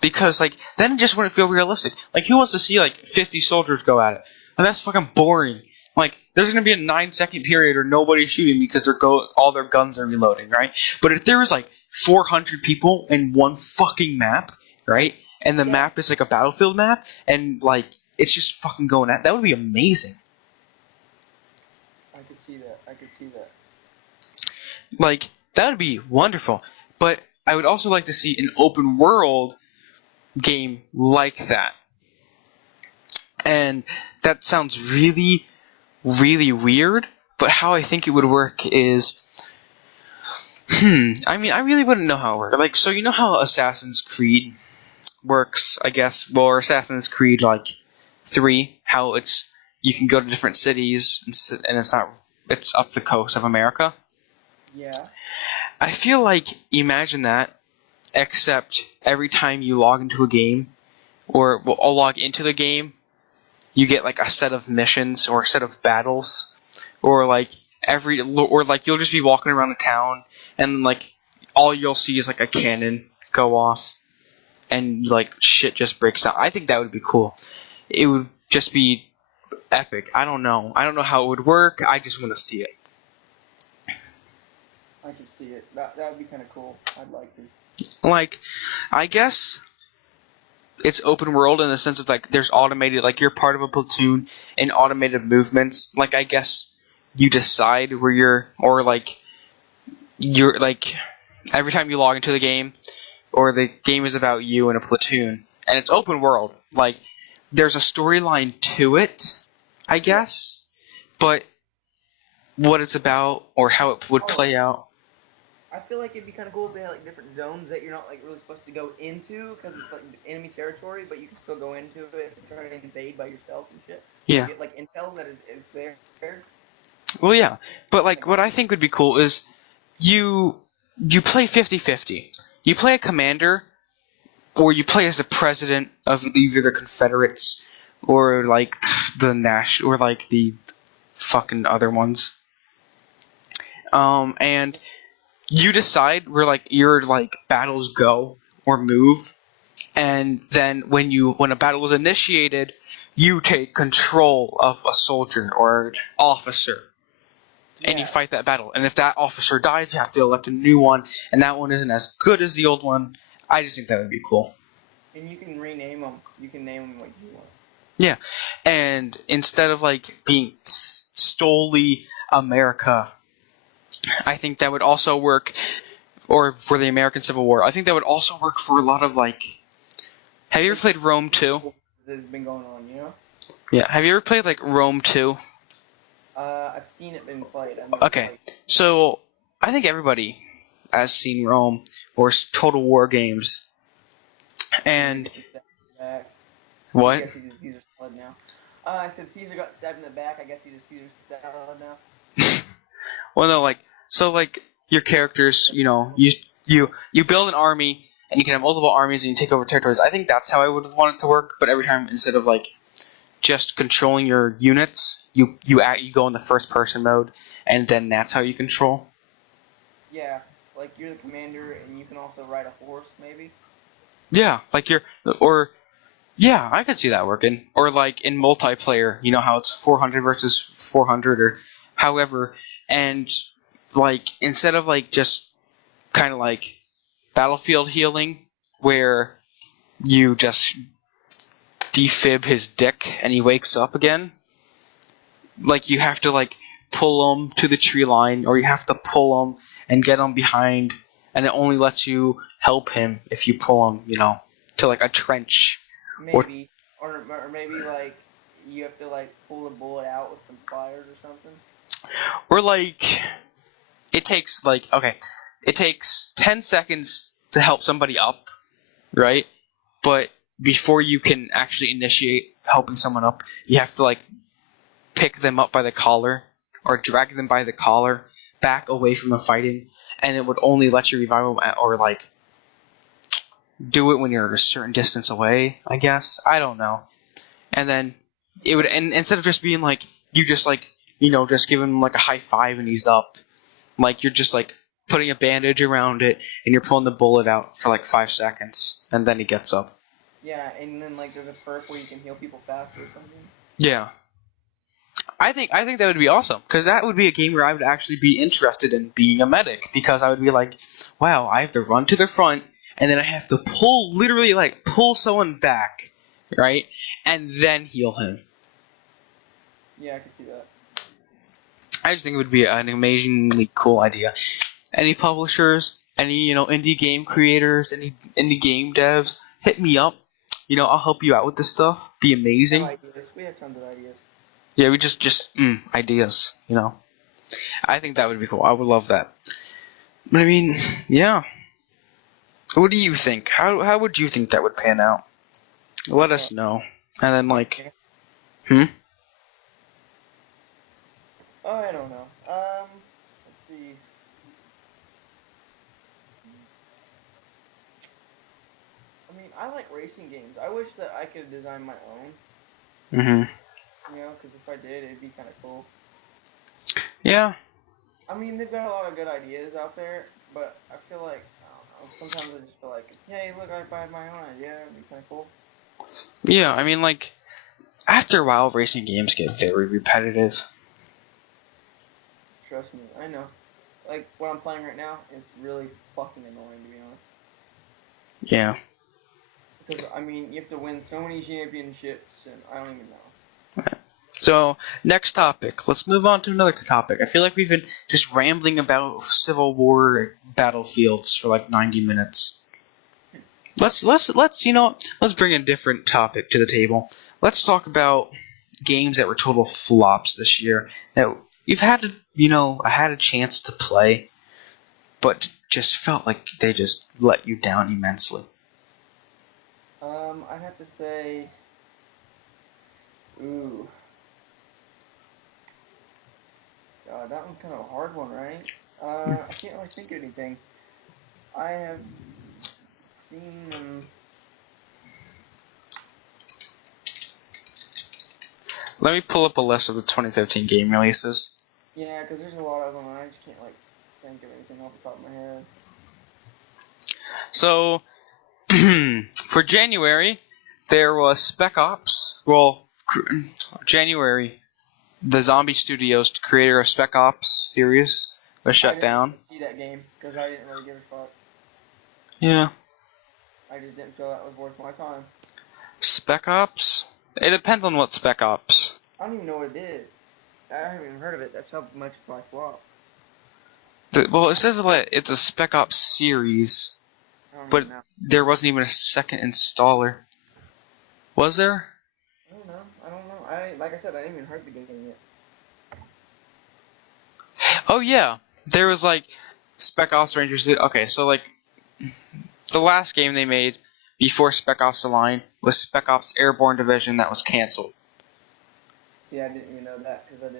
Because like then it just wouldn't feel realistic. Like who wants to see like 50 soldiers go at it? And that's fucking boring. Like there's gonna be a 9-second period where nobody's shooting because all their guns are reloading, right? But if there was like 400 people in one fucking map, right? And the map is like a battlefield map, and like it's just fucking going at, that would be amazing. I could see that. Like that would be wonderful. But I would also like to see an open world game like that. And that sounds really, really weird, but how I think it would work is, I mean, I really wouldn't know how it works. Like, so you know how Assassin's Creed works, I guess, or Assassin's Creed, like, 3, how you can go to different cities, and it's up the coast of America? Yeah. I feel like, imagine that, except every time you log into a game, or I'll log into the game, you get like a set of missions or a set of battles, or like you'll just be walking around the town, and like all you'll see is like a cannon go off, and like shit just breaks down. I think that would be cool. It would just be epic. I don't know how it would work. I just want to see it. I can see it. That would be kind of cool. I'd like to. Like, I guess it's open world in the sense of like there's automated, like you're part of a platoon and automated movements. Like I guess you decide where you're like every time you log into the game, or the game is about you in a platoon, and it's open world. Like there's a storyline to it, I guess, but what it's about or how it would play out. I feel like it'd be kind of cool if they had like different zones that you're not like really supposed to go into because it's like enemy territory, but you can still go into it and try to invade by yourself and shit. Yeah. Get like intel that is there. Well, yeah, but like what I think would be cool is you play 50-50. You play a commander, or you play as the president of either the Confederates or like or like the fucking other ones. And you decide where like your like battles go or move, and then when a battle is initiated, you take control of a soldier or officer, and you fight that battle. And if that officer dies, you have to elect a new one, and that one isn't as good as the old one. I just think that would be cool. And you can rename them. You can name them like you want. Yeah, and instead of like being solely America, I think that would also work, or for the American Civil War. I think that would also work for a lot of like. Have you ever played Rome 2? This has been going on, you know. Yeah. Have you ever played like Rome 2? I've seen it been played. Okay, so I think everybody has seen Rome or Total War games, and what? I guess he's a Caesar salad now. I said Caesar got stabbed in the back. I guess he's a Caesar salad now. Well, no, like so, like your characters, you build an army and you can have multiple armies and you take over territories. I think that's how I would want it to work. But every time, instead of like just controlling your units, you go in the first person mode, and then that's how you control. Yeah, like you're the commander and you can also ride a horse, maybe. Yeah, like yeah, I could see that working. Or like in multiplayer, you know how it's 400 versus 400 or however, and like instead of like just kind of like battlefield healing where you just defib his dick and he wakes up again, like you have to like pull him to the tree line or you have to pull him and get him behind, and it only lets you help him if you pull him, to like a trench. Maybe, or maybe like you have to like pull the bullet out with some pliers or something. Or like it takes 10 seconds to help somebody up, right? But before you can actually initiate helping someone up, you have to like pick them up by the collar or drag them by the collar back away from the fighting, and it would only let you revive them or like do it when you're a certain distance away, I guess. I don't know. And then it would, and instead of just being like you just like just give him like a high five and he's up, like you're just like putting a bandage around it and you're pulling the bullet out for like 5 seconds and then he gets up. Yeah, and then like there's a perk where you can heal people faster or something. Yeah. I think that would be awesome, because that would be a game where I would actually be interested in being a medic, because I would be like, wow, I have to run to the front and then I have to literally like pull someone back, right, and then heal him. Yeah, I can see that. I just think it would be an amazingly cool idea. Any publishers, any indie game creators, any indie game devs, hit me up. I'll help you out with this stuff. Be amazing. We have tons of ideas. Yeah, we just ideas. I think that would be cool. I would love that. But I mean, yeah. What do you think? How would you think that would pan out? Let us know. And then like, Oh, I don't know. Let's see. I mean, I like racing games. I wish that I could design my own. Because if I did, it'd be kind of cool. Yeah. I mean, they've got a lot of good ideas out there, but I feel like, I don't know, sometimes I just feel like, hey, look, I had my own idea, it'd be kind of cool. Yeah, I mean, like, after a while, racing games get very repetitive. Trust me, I know. Like, what I'm playing right now, it's really fucking annoying, to be honest. Yeah. Because, I mean, you have to win so many championships, and I don't even know. So, next topic. Let's move on to another topic. I feel like we've been just rambling about Civil War battlefields for like 90 minutes. Let's bring a different topic to the table. Let's talk about games that were total flops this year that you've had I had a chance to play, but just felt like they just let you down immensely. I'd have to say, ooh. God, that one's kind of a hard one, right? I can't really think of anything. I have seen them. Let me pull up a list of the 2015 game releases. Yeah, because there's a lot of them, and I just can't think of anything off the top of my head. So, for January, there was Spec Ops. Well, January, the Zombie Studios, creator of Spec Ops series, was shut down. I didn't see that game because I didn't really give a fuck. Yeah. I just didn't feel that was worth my time. Spec Ops? It depends on what Spec Ops. I don't even know what it is. I haven't even heard of it. That's how much I flop. Well, it says like it's a Spec Ops series, but there wasn't even a second installer. Was there? I don't know. Like I said, I didn't even heard the game yet. Oh yeah, there was like Spec Ops Rangers. Okay, so like the last game they made before Spec Ops The Line was Spec Ops Airborne Division that was canceled. See, I didn't even know that because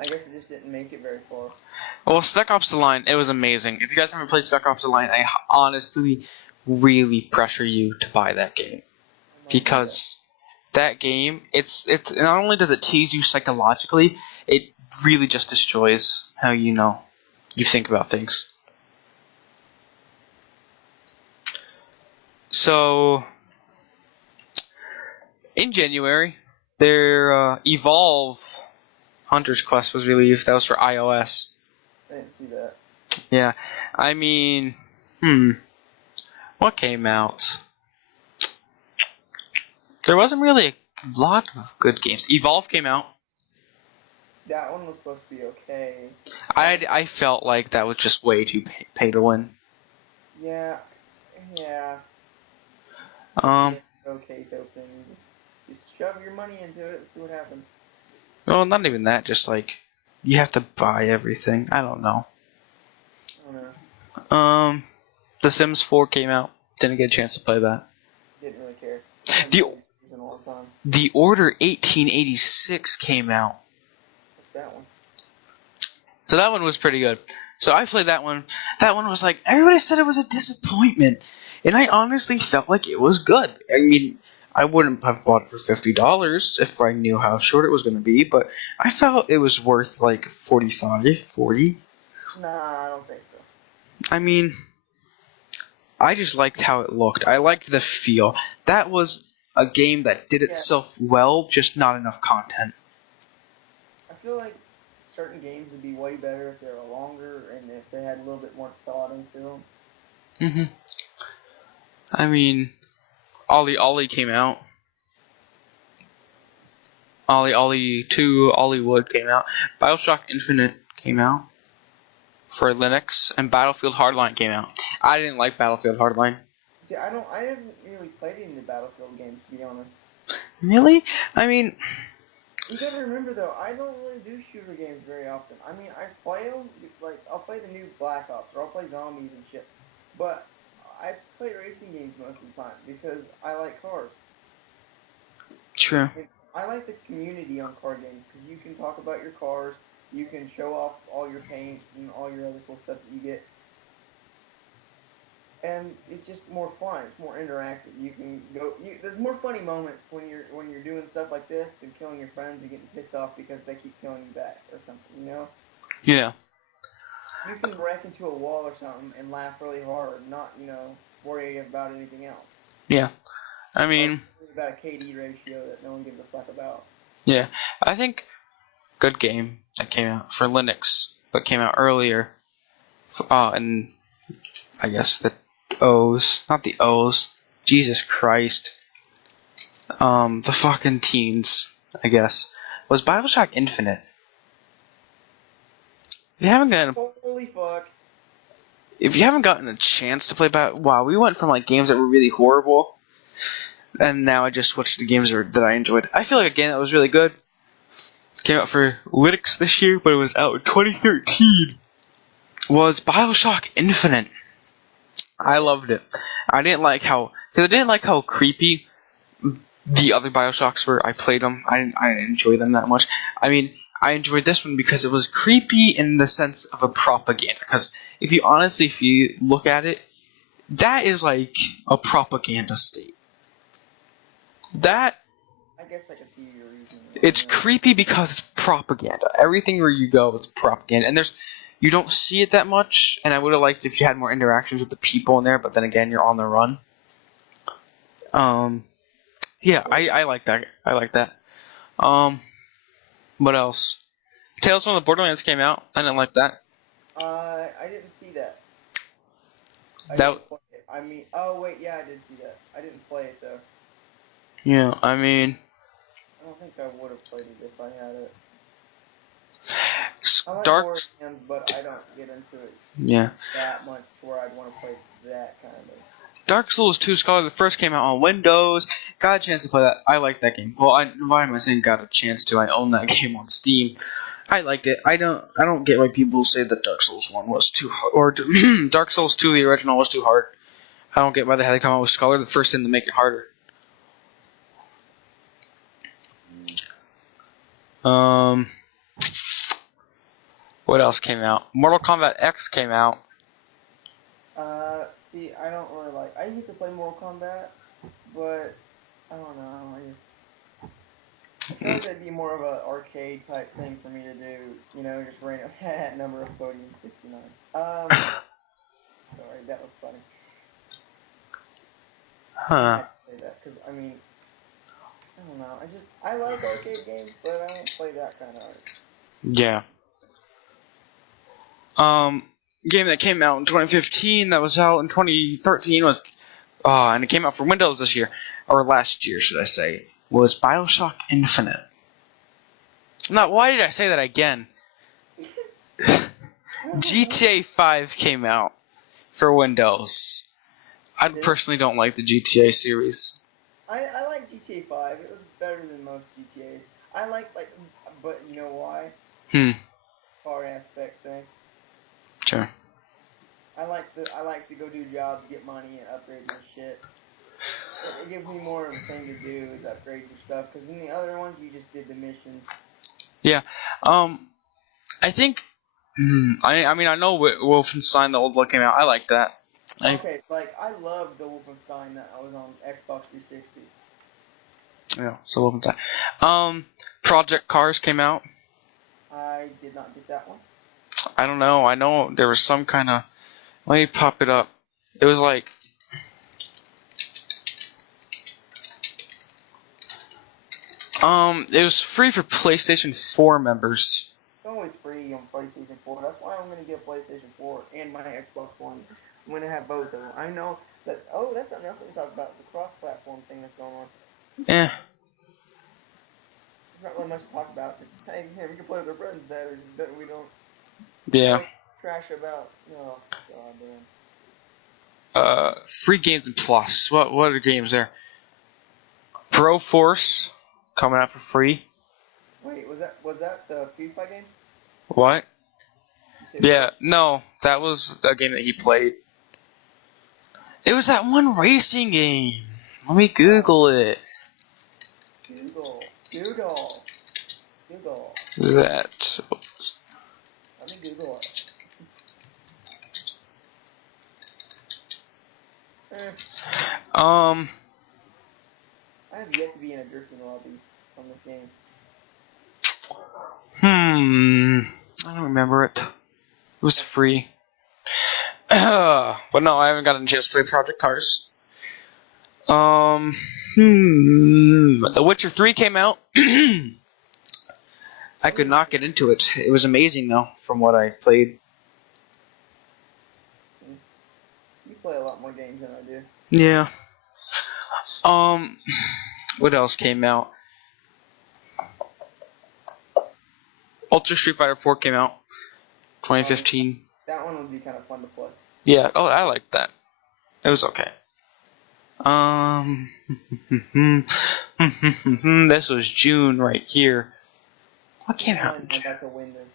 I guess it just didn't make it very far. Well, Spec Ops: The Line, it was amazing. If you guys haven't played Spec Ops: The Line, I honestly really pressure you to buy that game. Because that game, it's not only does it tease you psychologically, it really just destroys how you think about things. So, in January, their Evolve Hunter's Quest was released. That was for iOS. I didn't see that. Yeah, I mean, what came out? There wasn't really a lot of good games. Evolve came out. That one was supposed to be okay. I felt like that was just way too pay to win. Yeah. Okay, so just shove your money into it and see what happens. Well, not even that. Just like you have to buy everything. I don't know. The Sims 4 came out. Didn't get a chance to play that. Didn't really care. The Order 1886 came out. What's that one? So that one was pretty good. So I played that one. That one was like, everybody said it was a disappointment. And I honestly felt like it was good. I mean, I wouldn't have bought it for $50 if I knew how short it was going to be, but I felt it was worth like $45, $40. Nah, I don't think so. I mean, I just liked how it looked. I liked the feel. That was a game that did itself well, just not enough content. I feel like certain games would be way better if they were longer and if they had a little bit more thought into them. I mean, Ollie Ollie came out. Ollie Ollie 2, Ollie Wood came out. BioShock Infinite came out for Linux, and Battlefield Hardline came out. I didn't like Battlefield Hardline. See, I haven't really played any of the Battlefield games, to be honest. Really? I mean, you gotta remember though, I don't really do shooter games very often. I mean, I play them, like, I'll play the new Black Ops, or I'll play zombies and shit. But I play racing games most of the time, because I like cars. True. I like the community on car games, because you can talk about your cars, you can show off all your paint and all your other cool stuff that you get. And it's just more fun. It's more interactive. You can go. There's more funny moments when you're doing stuff like this than killing your friends and getting pissed off because they keep killing you back or something. You know? Yeah. You can wreck into a wall or something and laugh really hard, not worry about anything else. Yeah. I mean, it's about a KD ratio that no one gives a fuck about. Yeah, I think good game that came out for Linux, but came out earlier. And I guess the O's, not the O's. Jesus Christ. The fucking teens, I guess, was BioShock Infinite. If you haven't gotten, holy fuck. If you haven't gotten a chance to play wow, we went from like games that were really horrible, and now I just switched to games that I enjoyed. I feel like a game that was really good came out for Linux this year, but it was out in 2013. Was BioShock Infinite. I loved it. I didn't like how creepy the other BioShocks were. I played them. I didn't enjoy them that much. I mean, I enjoyed this one because it was creepy in the sense of a propaganda. Because if you look at it, that is like a propaganda state. That, I guess I can see your reason. It's creepy because it's propaganda. Everything where you go, it's propaganda. And you don't see it that much, and I would have liked if you had more interactions with the people in there, but then again, you're on the run. Yeah, I like that. I like that. What else? Tales from the Borderlands came out. I didn't like that. I didn't see that. Oh wait, yeah, I did see that. I didn't play it though. Yeah, I mean, I don't think I would have played it if I had it. I like Borderlands, but I don't get into it that much where I'd want to play that kind of. Dark Souls 2 Scholar the First came out on Windows. Got a chance to play that. I like that game. Well, why am I saying got a chance to? I own that game on Steam. I liked it. I don't get why people say that Dark Souls 1 was too hard, or Dark Souls 2, the original, was too hard. I don't get why they had to come out with Scholar the First in to make it harder. What else came out? Mortal Kombat X came out. See, I don't really like. I used to play Mortal Kombat, but I don't know. I feel like that'd be more of an arcade type thing for me to do. You know, just random number of podium 69. Sorry, that was funny. I Huh. had to say that because I mean, I don't know. I like arcade games, but I don't play that kind of art. Yeah. Game that came out in 2015 that was out in 2013 was, and it came out for Windows this year, or last year, should I say, was BioShock Infinite. Now, why did I say that again? GTA 5 came out for Windows. I personally don't like the GTA series. I like GTA 5. It was better than most GTAs. I like, but you know why? Car aspect thing. Sure. I like to go do jobs, get money, and upgrade my shit. It gives me more of a thing to do is upgrade your stuff. Because in the other ones, you just did the missions. Yeah. I think. I mean, I know Wolfenstein, the old one, came out. I like that. Okay, I love the Wolfenstein that was on Xbox 360. Yeah, so Wolfenstein. Project Cars came out. I did not get that one. I don't know. I know there was some kind of. Let me pop it up. It was like. It was free for PlayStation 4 members. It's always free on PlayStation 4. That's why I'm going to get PlayStation 4 and my Xbox One. I'm going to have both of them. I know that. Oh, that's something else we can talk about. The cross-platform thing that's going on. Yeah. There's not really much to talk about. Just hey, we can play with our friends better. Just we don't. Yeah. Trash about. Oh god damn. Free games and plus. What are the games there? Pro Force coming out for free. Wait, was that the FIFA game? What? Yeah, no, that was a game that he played. It was that one racing game. Let me Google it. Google. That. Let me Google it. I have yet to be in a drifting lobby on this game. I don't remember it. It was free. But no, I haven't gotten a chance to play Project Cars. The Witcher 3 came out. I could not get into it. It was amazing, though, from what I played. You play a lot more games than I do. Yeah. What else came out? Ultra Street Fighter 4 came out. 2015. That one would be kind of fun to play. Yeah, I liked that. It was okay. This was June right here. What came out in June? I'm about to win this.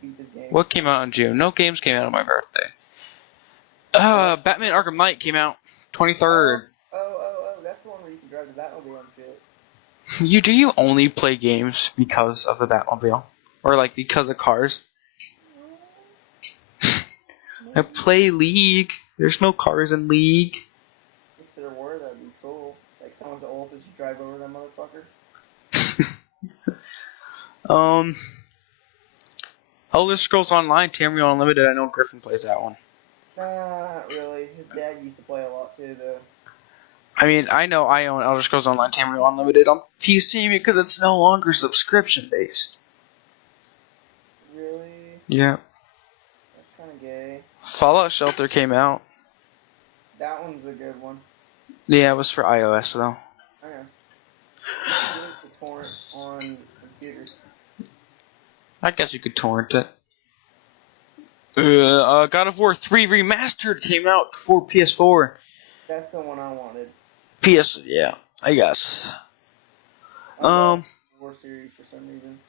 Beat this game. What came out in June? No games came out on my birthday. Batman Arkham Knight came out 23rd. Oh, that's the one where you can drive the Batmobile and shit. Do you only play games because of the Batmobile? Or like because of cars? I play League. There's no cars in League. If there were, that'd be cool. Like someone's old as you drive over that motherfucker. Elder Scrolls Online, Tamriel Unlimited. I know Griffin plays that one. Not really. His dad used to play a lot too, though. I mean, I know I own Elder Scrolls Online Tamriel Unlimited on PC because it's no longer subscription based. Really? Yeah. That's kind of gay. Fallout Shelter came out. That one's a good one. Yeah, it was for iOS though. Okay. You can get the torrent on computers. I guess you could torrent it. God of War 3 Remastered came out for PS4. That's the one I wanted. Yeah, I guess. I love the War series for some reason.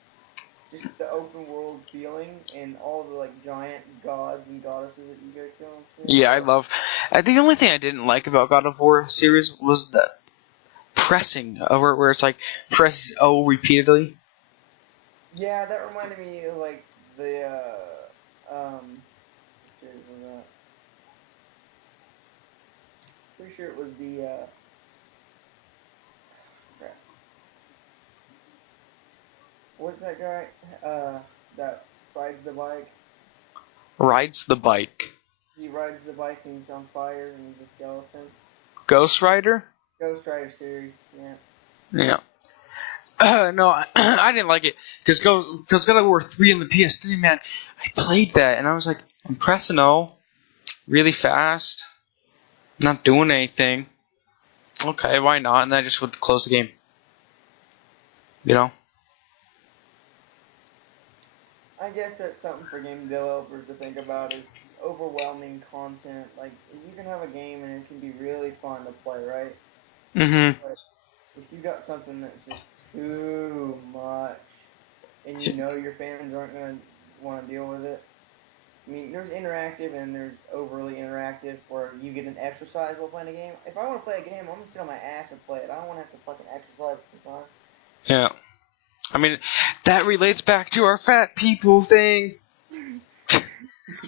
Just the open world feeling and all the giant gods and goddesses that you go kill. Yeah, I love. The only thing I didn't like about God of War series was the pressing, where it's like press O repeatedly. Yeah, that reminded me of The what series was that? Pretty sure it was the crap. What's that guy? That rides the bike. Rides the bike. He rides the bike and he's on fire and he's a skeleton. Ghost Rider? Ghost Rider series, yeah. Yeah. No, I didn't like it because God of War 3 on the PS3, man. I played that and I was like, I'm pressing O really fast, not doing anything. Okay, why not? And then I just would close the game. You know? I guess that's something for game developers to think about is overwhelming content. Like, you can have a game and it can be really fun to play, right? Mm-hmm. But if you got something that's just too much and you know your fans aren't going to want to deal with it, I mean, there's interactive and there's overly interactive where you get an exercise while playing a game. If I want to play a game, I'm going to sit on my ass and play it. I don't want to have to fucking exercise sometimes. Yeah. I mean, that relates back to our fat people thing.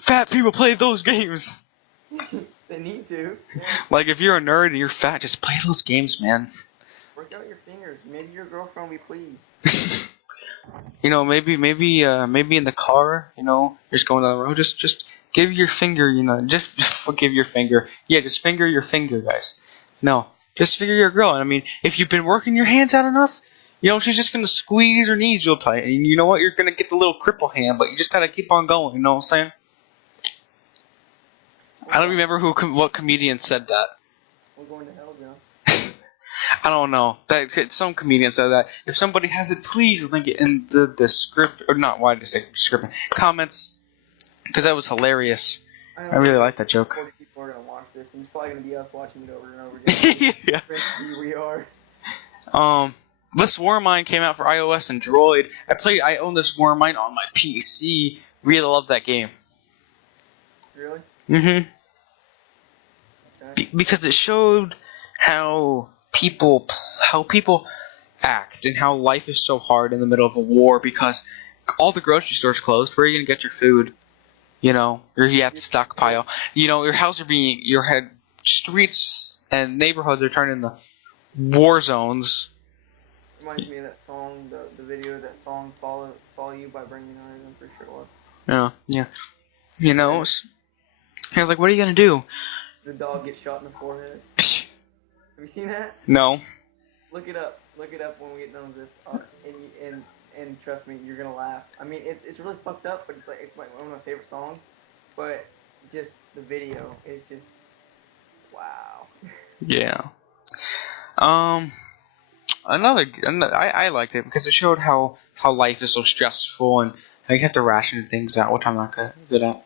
Fat people play those games. They need to. Yeah. Like, if you're a nerd and you're fat, just play those games, man. Work out your fingers. Maybe your girlfriend will be pleased. You know, maybe in the car, you know, just going down the road, just give your finger, you know, just give your finger. Yeah, just finger your finger, guys. No, just finger your girl. And I mean, if you've been working your hands out enough, you know, she's just gonna squeeze her knees real tight, and you know what? You're gonna get the little cripple hand, but you just gotta keep on going. You know what I'm saying? I don't remember what comedian said that. We're going to hell, John. I don't know. That some comedian said that. If somebody has it, please link it in the script, or not. Why did I say script? Comments, because that was hilarious. I really like that joke. 40 people are gonna watch this, and it's probably gonna be us watching it over and over again. Yeah. We are. This Warmind came out for iOS and Droid. I own this Warmind on my PC. Really love that game. Really? Mm-hmm. Okay. Because it showed how people act and how life is so hard in the middle of a war because all the grocery stores closed. Where are you gonna get your food? You know, you have to stockpile. You know, your streets and neighborhoods are turning into war zones. Reminds me of that song, the video of that song, Follow You by Bringing Eyes, I'm pretty sure it was. Yeah. You know, I was like, what are you gonna do? The dog gets shot in the forehead. Have you seen that? No. Look it up. Look it up when we get done with this. And trust me, you're gonna laugh. I mean, it's really fucked up, but it's one of my favorite songs. But just the video is just wow. Yeah. I liked it because it showed how life is so stressful and how you have to ration things out, which I'm not good at.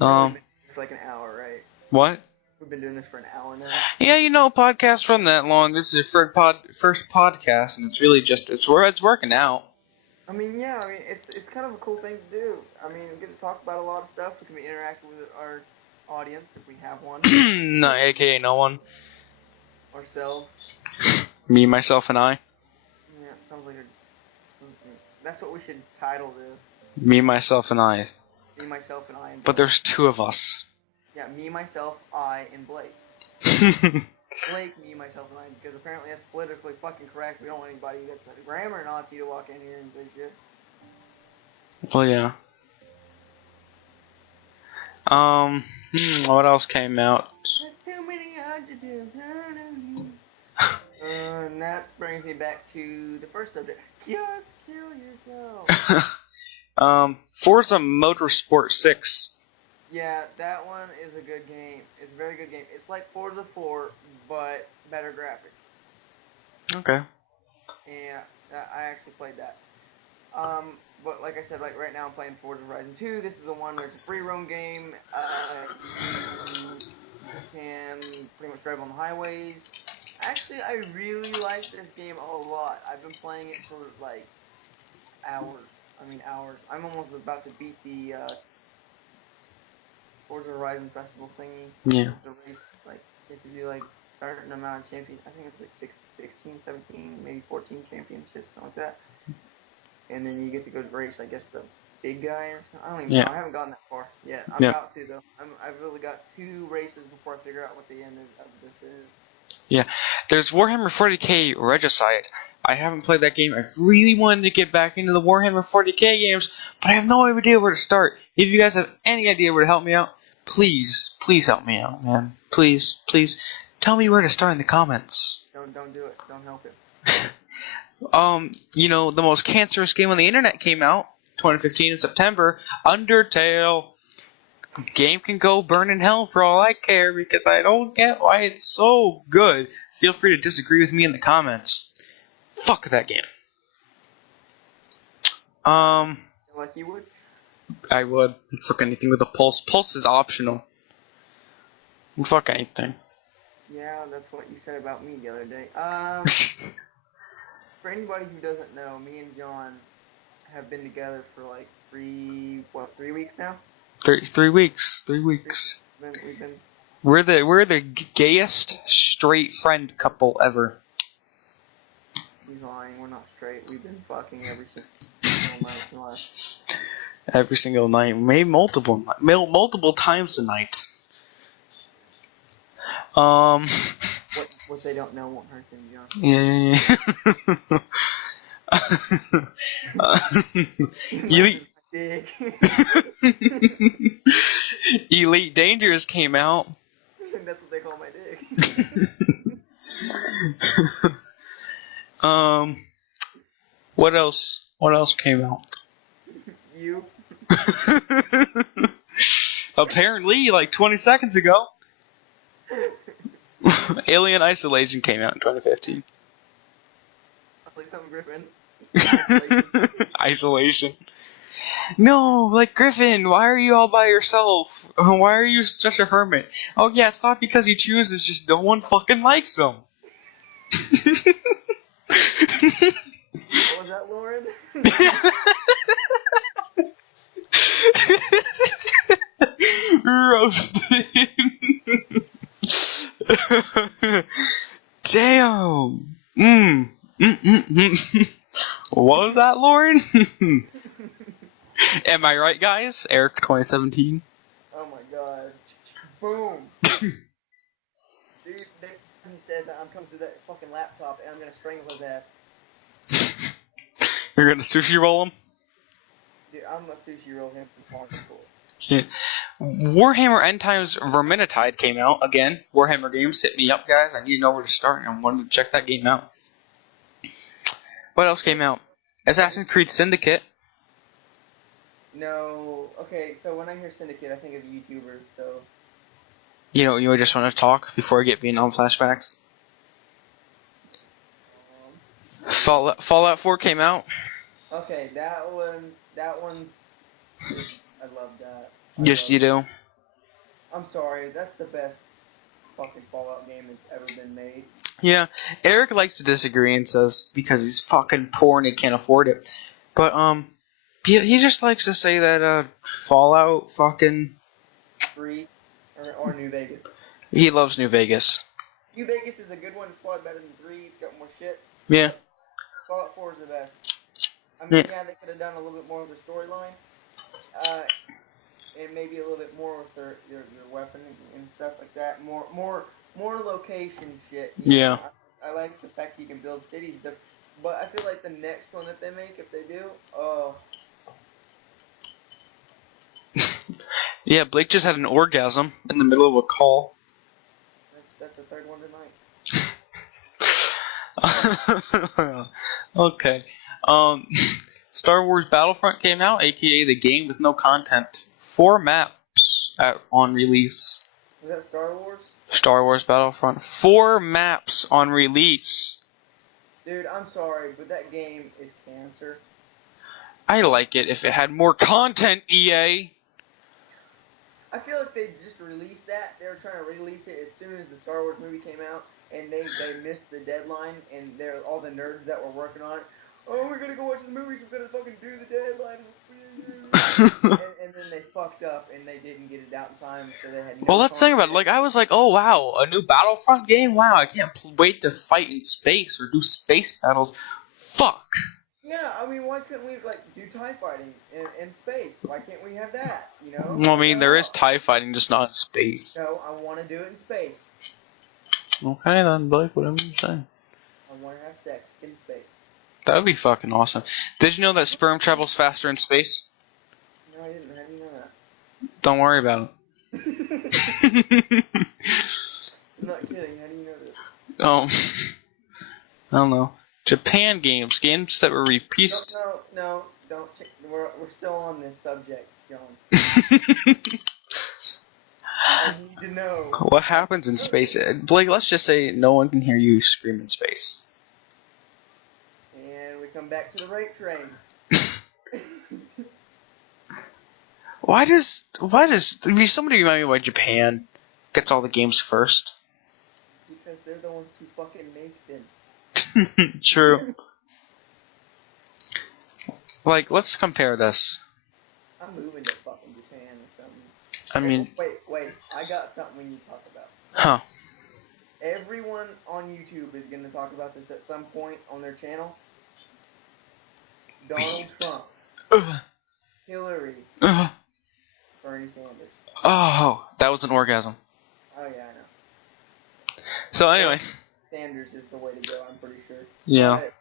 We've been doing this for like an hour, right? What? We've been doing this for an hour now. Yeah, you know, podcasts run that long. This is your first podcast, and it's really just it's working out. I mean, yeah. I mean, it's kind of a cool thing to do. I mean, we get to talk about a lot of stuff. We can be interactive with our audience if we have one. No, aka no one. Ourselves. Me, myself, and I. Yeah, it sounds like that's what we should title this. Me, myself, and I. Me, myself, and I. And Blake. But there's two of us. Yeah, me, myself, I, and Blake. Blake, me, myself, and I, because apparently that's politically fucking correct. We don't want anybody that's a grammar Nazi to walk in here and say shit. Well, yeah. What else came out? There's too many adjectives. And that brings me back to the first subject. Just kill yourself. Forza Motorsport 6. Yeah, that one is a good game. It's a very good game. It's like Forza 4, but better graphics. Okay. And I actually played that. But like I said, like right now I'm playing Forza Horizon 2. This is the one where it's a free roam game. You can pretty much drive on the highways. Actually, I really like this game a lot. I've been playing it for like hours. I mean hours. I'm almost about to beat the Forza Horizon Festival thingy. Yeah. The race, like, you have to do like a certain amount of champions. I think it's like 16, 17, maybe 14 championships, something like that. And then you get to go race, I guess, the big guy. I don't even Yeah. know. I haven't gotten that far yet. I'm Yeah. about to though. I've really got 2 races before I figure out what the end of this is. Yeah. There's Warhammer 40k Regicide. I haven't played that game. I really wanted to get back into the Warhammer 40k games, but I have no idea where to start. If you guys have any idea where to help me out, please help me out, man. Please tell me where to start in the comments. Don't do it. Don't help it. The most cancerous game on the internet came out 2015 in September. Undertale. Game can go burn in hell for all I care because I don't get why it's so good. Feel free to disagree with me in the comments. Fuck that game. Like you would? I would. Fuck anything with a pulse. Pulse is optional. Fuck anything. Yeah, that's what you said about me the other day. For anybody who doesn't know, me and John have been together for like 3 weeks now? 3 weeks. 3 weeks. We've been We're the gayest straight friend couple ever. He's lying. We're not straight. We've been fucking every single night in life. Every single night, maybe multiple times a night. What they don't know won't hurt them, John. Yeah. Dick. Elite Dangerous came out. That's what they call my dick. What else? What else came out? You. Apparently, like 20 seconds ago. Alien Isolation came out in 2015. Like something Griffin. Isolation. No, like Griffin, why are you all by yourself? Why are you such a hermit? Oh yeah, it's not because he chooses, just no one fucking likes him. What was that, Lauren? Roasted. Damn. What was that, Lauren? Am I right, guys? Eric 2017. Oh my god. Boom. Dude, next time he says that, I'm coming through that fucking laptop and I'm gonna strangle his ass. You're gonna sushi roll him? Dude, I'm gonna sushi roll him from hardcore. Yeah. Warhammer End Times Vermintide came out again. Warhammer games, hit me up, guys. I need to know where to start. I wanted to check that game out. What else came out? Assassin's Creed Syndicate. No, okay, so when I hear Syndicate, I think of YouTubers, so... You just want to talk before I get Vietnam flashbacks? Fallout 4 came out. Okay, that one's... I love that. Yes, you do. I'm sorry, that's the best fucking Fallout game that's ever been made. Yeah, Eric likes to disagree and says because he's fucking poor and he can't afford it. But, he just likes to say that, Fallout fucking... 3 or New Vegas. He loves New Vegas. New Vegas is a good one. It's probably better than 3. It's got more shit. Yeah. Fallout 4 is the best. I mean, yeah, they could have done a little bit more with the storyline. And maybe a little bit more with your weapon and stuff like that. More location shit. Yeah. I like the fact you can build cities. But I feel like the next one that they make, if they do, Yeah, Blake just had an orgasm in the middle of a call. That's the third one tonight. Okay. Star Wars Battlefront came out, aka the game with no content. 4 maps on release. Is that Star Wars? Star Wars Battlefront. 4 maps on release. Dude, I'm sorry, but that game is cancer. I like it if it had more content, EA. I feel like they just released that. They were trying to release it as soon as the Star Wars movie came out, and they missed the deadline, and all the nerds that were working on it, oh, we're gonna go watch the movies, we're gonna fucking do the deadline. and then they fucked up, and they didn't get it out in time, so they had no Well, let's think about it. Like, I was like, oh, wow, a new Battlefront game? Wow, I can't wait to fight in space or do space battles. Fuck. Yeah, I mean, why couldn't we like do TIE fighting in space? Why can't we have that? You know? Well, I What mean, the there is hell? TIE fighting, just not in space. No, I want to do it in space. Okay, then, Blake, whatever you say. I want to have sex in space. That would be fucking awesome. Did you know that sperm travels faster in space? No, I didn't. How do you know that? Don't worry about it. I'm not kidding. How do you know this? I don't know. Japan games that were repieced. No, don't. We're still on this subject, John. I need to know. What happens in space? Blake, let's just say no one can hear you scream in space. And we come back to the rape train. Somebody remind me why Japan gets all the games first? Because they're the ones who fucking make them. True. Like, let's compare this. I'm moving to fucking Japan or something. I mean, Wait. I got something we need to talk about. huh? Everyone on YouTube is going to talk about this at some point on their channel. Donald Trump, Hillary, Bernie Sanders. Oh, that was an orgasm. Oh yeah, I know. So anyway. Sanders is the way to go, I'm pretty sure. Yeah. But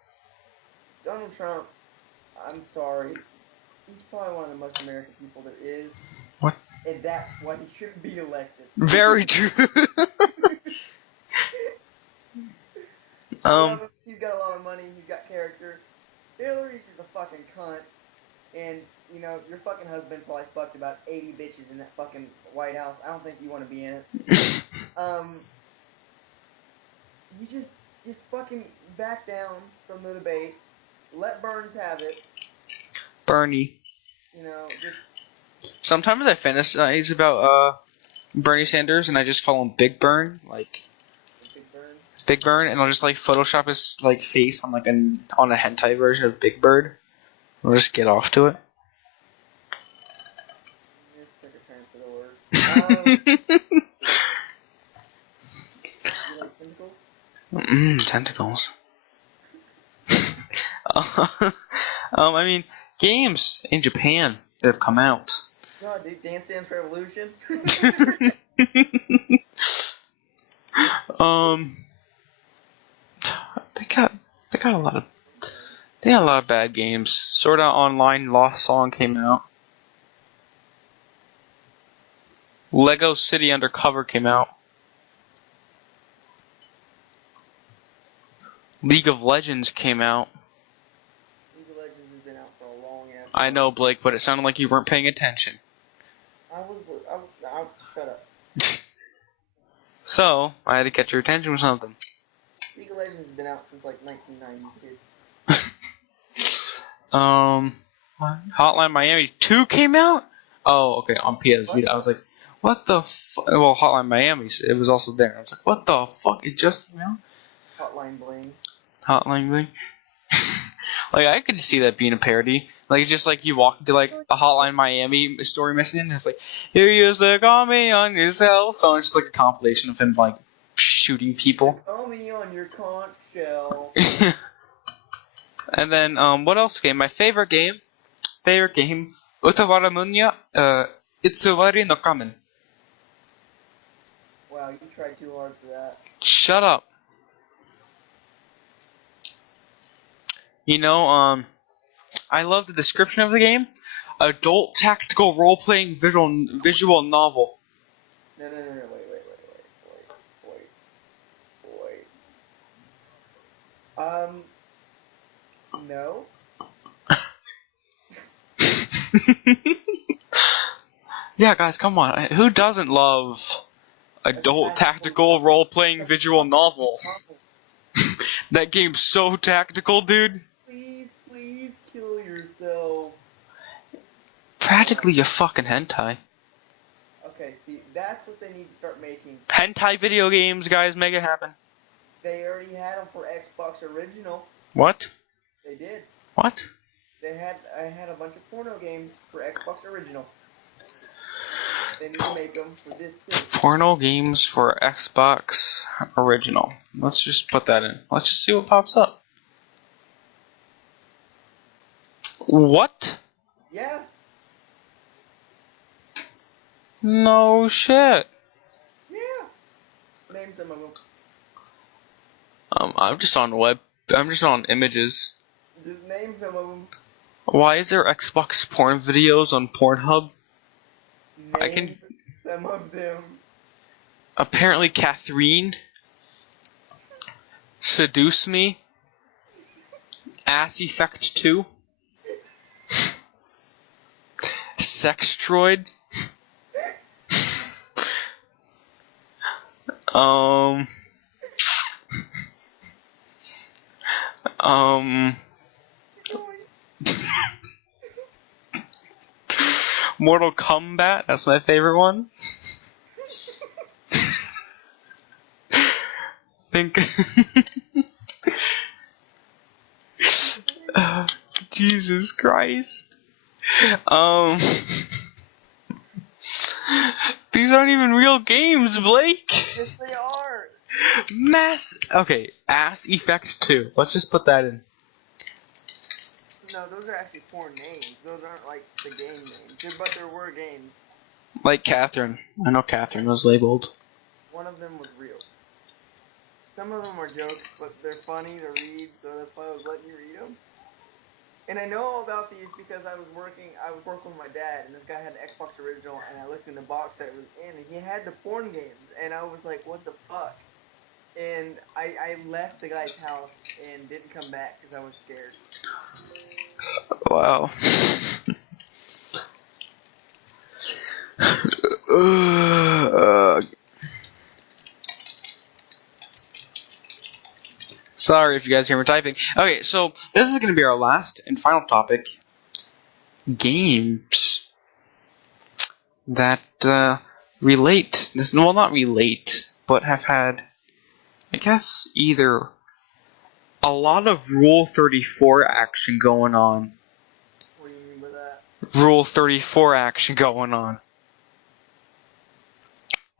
Donald Trump, I'm sorry. He's probably one of the most American people there is. What? And that's why he shouldn't be elected. Very true. He's got a lot of money, he's got character. Hillary's just a fucking cunt. And, you know, your fucking husband probably fucked about 80 bitches in that fucking White House. I don't think you want to be in it. You just fucking back down from the debate. Let Burns have it. Bernie. You know, just... Sometimes I fantasize about Bernie Sanders and I just call him Big Burn, like Big Burn, and I'll just like Photoshop his like face on like on a hentai version of Big Bird. I'll just get off to it. This took a turn for the worse. You like tentacles? Tentacles. I mean, games in Japan that have come out. God, dude, Dance Dance Revolution. They got a lot of bad games. Sword Art Online Lost Song came out. Lego City Undercover came out. League of Legends came out. League of Legends has been out for a long ass time. I know, Blake, but it sounded like you weren't paying attention. I was shut up. So, I had to catch your attention with something. League of Legends has been out since like 1992. Hotline Miami 2 came out? Oh, okay, on PS Vita. I was like, what the fuck? Well, Hotline Miami, it was also there. I was like, what the fuck? It just came out? Hotline Bling. Hotline Bling? Like, I could see that being a parody. Like, it's just like you walk into, like, a Hotline Miami story message, and it's like, here you used to call me on your cell phone. It's just like a compilation of him, like, shooting people. Call me on your conch shell. And then, what else came? My favorite game, Utawara Munya, Itsuwari no Kamen. Wow, you tried too hard for that. Shut up. You know, I love the description of the game. Adult tactical role-playing visual novel. No, wait. No? Yeah, guys, come on. Who doesn't love adult tactical role-playing visual novel? That game's so tactical, dude. Please kill yourself. Practically a fucking hentai. Okay, see, that's what they need to start making. Hentai video games, guys, make it happen. They already had them for Xbox Original. What? They did. What? I had a bunch of porno games for Xbox Original. They need to make them for this too. Porno games for Xbox Original. Let's just put that in. Let's just see what pops up. What? Yeah. No shit. Yeah. Name some of them. I'm just on web. I'm just on images. Just name some of them. Why is there Xbox porn videos on Pornhub? I can. Name some of them. Apparently, Catherine. Seduce Me. Ass Effect 2. Sextroid. Um. Um. Mortal Kombat. That's my favorite one. Think. Jesus Christ. These aren't even real games, Blake. Yes, they are. Okay, Ass Effect 2. Let's just put that in. No, those are actually porn names. Those aren't like the game names. But there were games. Like Catherine. I know Catherine was labeled. One of them was real. Some of them are jokes, but they're funny to read, so that's why I was letting you read them. And I know all about these because I was working with my dad, and this guy had an Xbox original, and I looked in the box that it was in, and he had the porn games, and I was like, what the fuck? And I left the guy's house and didn't come back because I was scared. Wow. Sorry if you guys hear me typing. Okay, so this is going to be our last and final topic. Games that relate. Well, not relate, but have had, I guess, either a lot of Rule 34 action going on. What do you mean by that? Rule 34 action going on.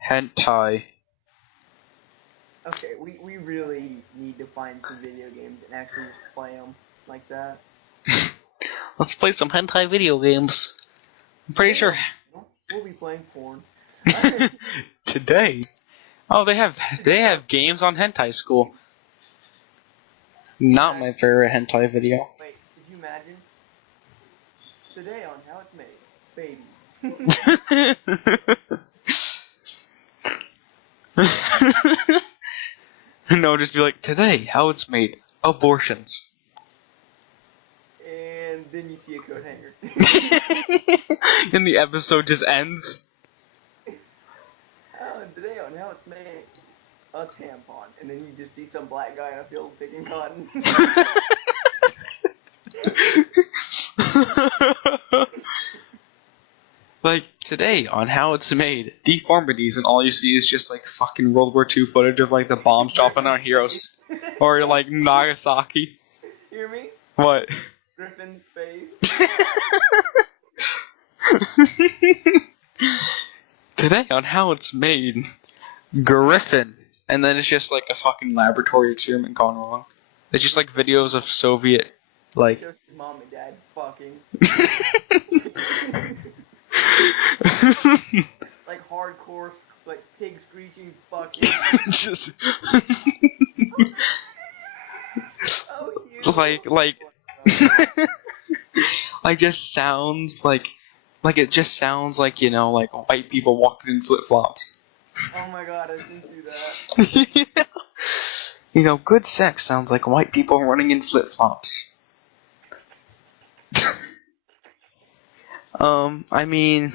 Hentai. Okay, we really need to find some video games and actually just play them like that. Let's play some hentai video games. I'm pretty sure. We'll be playing porn. Today. Oh, they have games on Hentai School. Not my favorite hentai video. Wait, could you imagine? Today on How It's Made, babies. No, just be like, today, how it's made. Abortions. And then you see a coat hanger. And the episode just ends. Today on How It's Made, a tampon. And then you just see some black guy in a field picking cotton. Like, today on How It's Made, deformities, and all you see is just like fucking World War II footage of like the bombs dropping on heroes. Or like Nagasaki. Hear me? What? Griffin's face. Today on How It's Made, Griffin. And then it's just like a fucking laboratory experiment gone wrong. It's just like videos of Soviet, like... Shows his mom and dad fucking. Like hardcore, like pig screeching fucking. Just... Oh, like... like just sounds like it just sounds like, you know, like white people walking in flip-flops. Oh my god, I didn't do that. Yeah. You know, good sex sounds like white people running in flip-flops. I mean,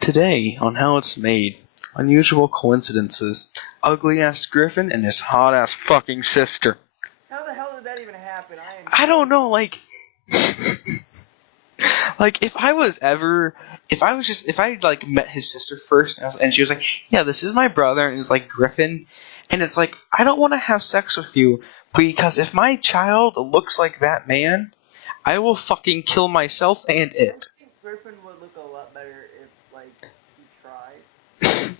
today on How It's Made, unusual coincidences, ugly-ass Griffin and his hot-ass fucking sister. How the hell did that even happen? I don't know, like... Like, if I like met his sister first and she was like, yeah, this is my brother, and it's like Griffin, and it's like, I don't want to have sex with you, because if my child looks like that man, I will fucking kill myself and it. I think Griffin would look a lot better if, like, he tried.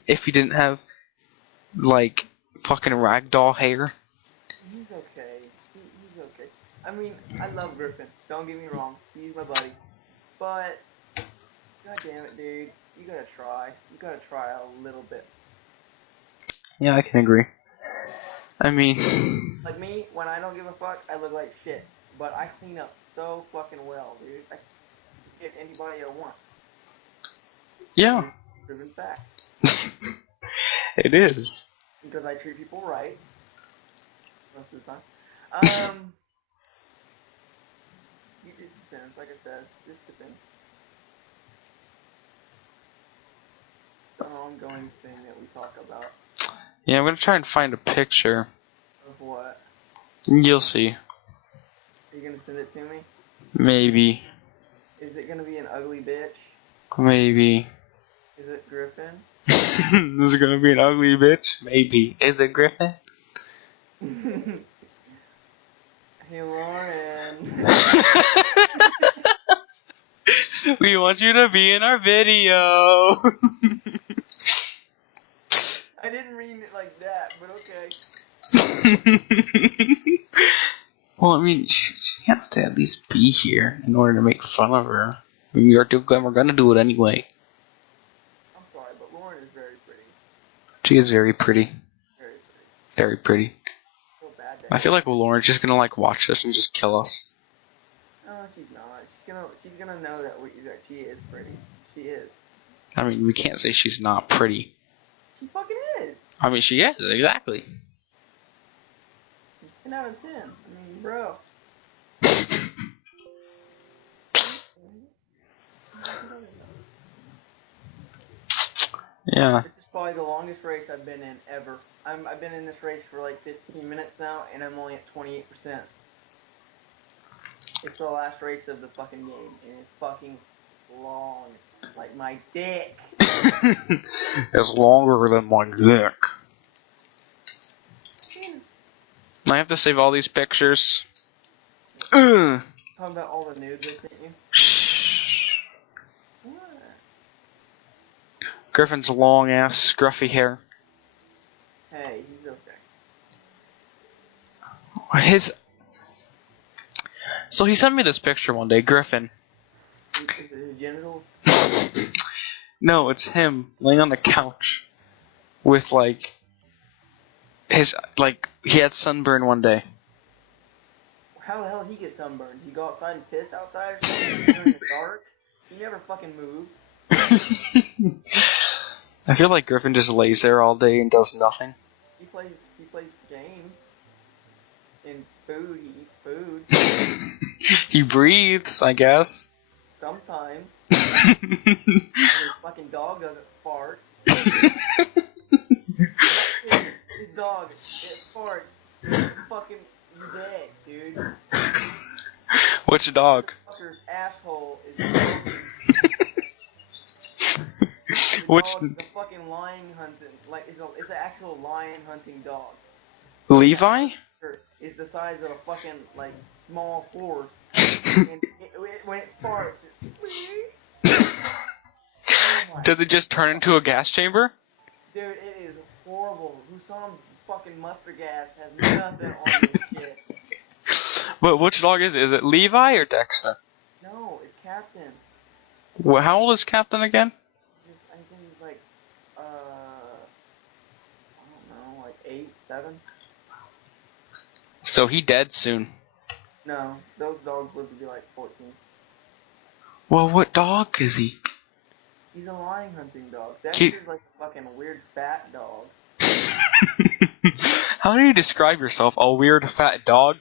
If he didn't have, like, fucking ragdoll hair. He's okay. He's okay. I mean, I love Griffin. Don't get me wrong. He's my buddy. But, god damn it, dude. You gotta try. You gotta try a little bit. Yeah, I can agree. I mean, Like me, when I don't give a fuck, I look like shit. But I clean up so fucking well, dude. I can get anybody I want. yeah, And it's proven fact. it is. Because I treat people right. Most of the time. It just depends, like I said. Just depends. It's an ongoing thing that we talk about. Yeah, I'm gonna try and find a picture. Of what? You'll see. Are you gonna send it to me? Maybe. Is it gonna be an ugly bitch? Maybe. Is it Griffin? Is it gonna be an ugly bitch? Maybe. Is it Griffin? Hey Lauren. We want you to be in our video. I didn't mean it like that, but okay. Well, I mean, she has to at least be here in order to make fun of her. I mean, we're gonna do it anyway. I'm sorry, but Lauren is very pretty. She is very pretty. Very pretty. Very pretty. I feel bad I feel like Lauren's just gonna like watch this and just kill us. No, she's not. She's gonna know that she is pretty. She is. I mean, we can't say she's not pretty. She fucking is. I mean, she is, exactly. 10 out of 10. I mean, bro. Yeah. This is probably the longest race I've been in ever. I've been in this race for like 15 minutes now, and I'm only at 28%. It's the last race of the fucking game, and it's fucking long. Like my dick. It's longer than my dick. I have to save all these pictures. Talking about all the nudes I sent you. Shh. What? Griffin's long ass scruffy hair. Hey, he's okay. So he sent me this picture one day, Griffin. Is it his genitals? No, it's him laying on the couch with like he had sunburn one day. How the hell did he get sunburned? Did he go outside and piss outside or something during the dark? He never fucking moves. I feel like Griffin just lays there all day and does nothing. He plays games. And food, he eats food. He breathes, I guess. Sometimes. And his fucking dog doesn't fart. His dog, it farts. You're fucking dead, dude. Which dog? Fucker's asshole is Which dog, the fucking lion hunting, like it's an actual lion hunting dog. Levi? Is the size of a fucking like small horse, and when it farts, oh Does it just turn into a gas chamber? dude, it is horrible. Husam's fucking mustard gas has nothing on this shit. But which dog is it? Is it Levi or Dexter? No, it's Captain. Well, how old is Captain again? I think he's like, I don't know, like 8, 7. So he dead soon. No, those dogs live to be like 14. Well, what dog is he? He's a lion hunting dog. Dexter's like a fucking weird fat dog. How do you describe yourself? A weird fat dog?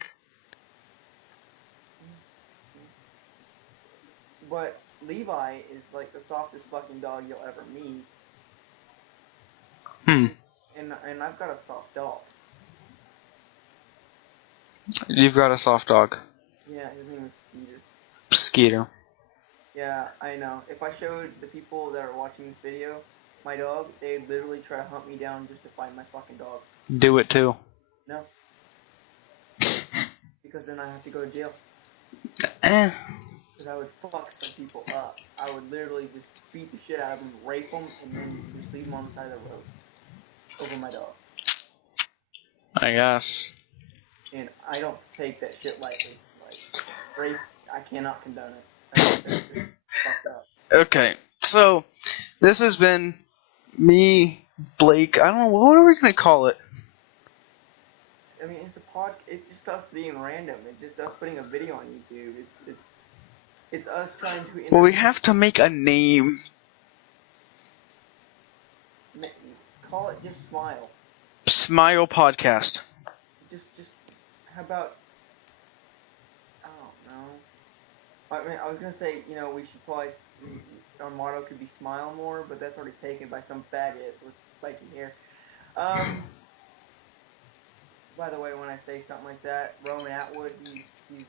But Levi is like the softest fucking dog you'll ever meet. And I've got a soft dog. You've got a soft dog. Yeah, his name is Skeeter. Skeeter. Yeah, I know. If I showed the people that are watching this video my dog, they'd literally try to hunt me down just to find my fucking dog. Do it too. No. Because then I have to go to jail. Because I would fuck some people up. I would literally just beat the shit out of them, rape them, and then just leave them on the side of the road. Over my dog. I guess. And I don't take that shit lightly. Like, rape, I cannot condone it. That's just fucked up. Okay, so this has been me, Blake. I don't know, what are we gonna call it? I mean, it's just us being random. It's just us putting a video on YouTube. It's us trying to. Well, we have to make a name. Call it just Smile. Smile Podcast. Just how about? I don't know. I mean, I was gonna say, we should probably our motto could be "Smile More," but that's already taken by some faggot with spiky hair. By the way, when I say something like that, Roman Atwood, he's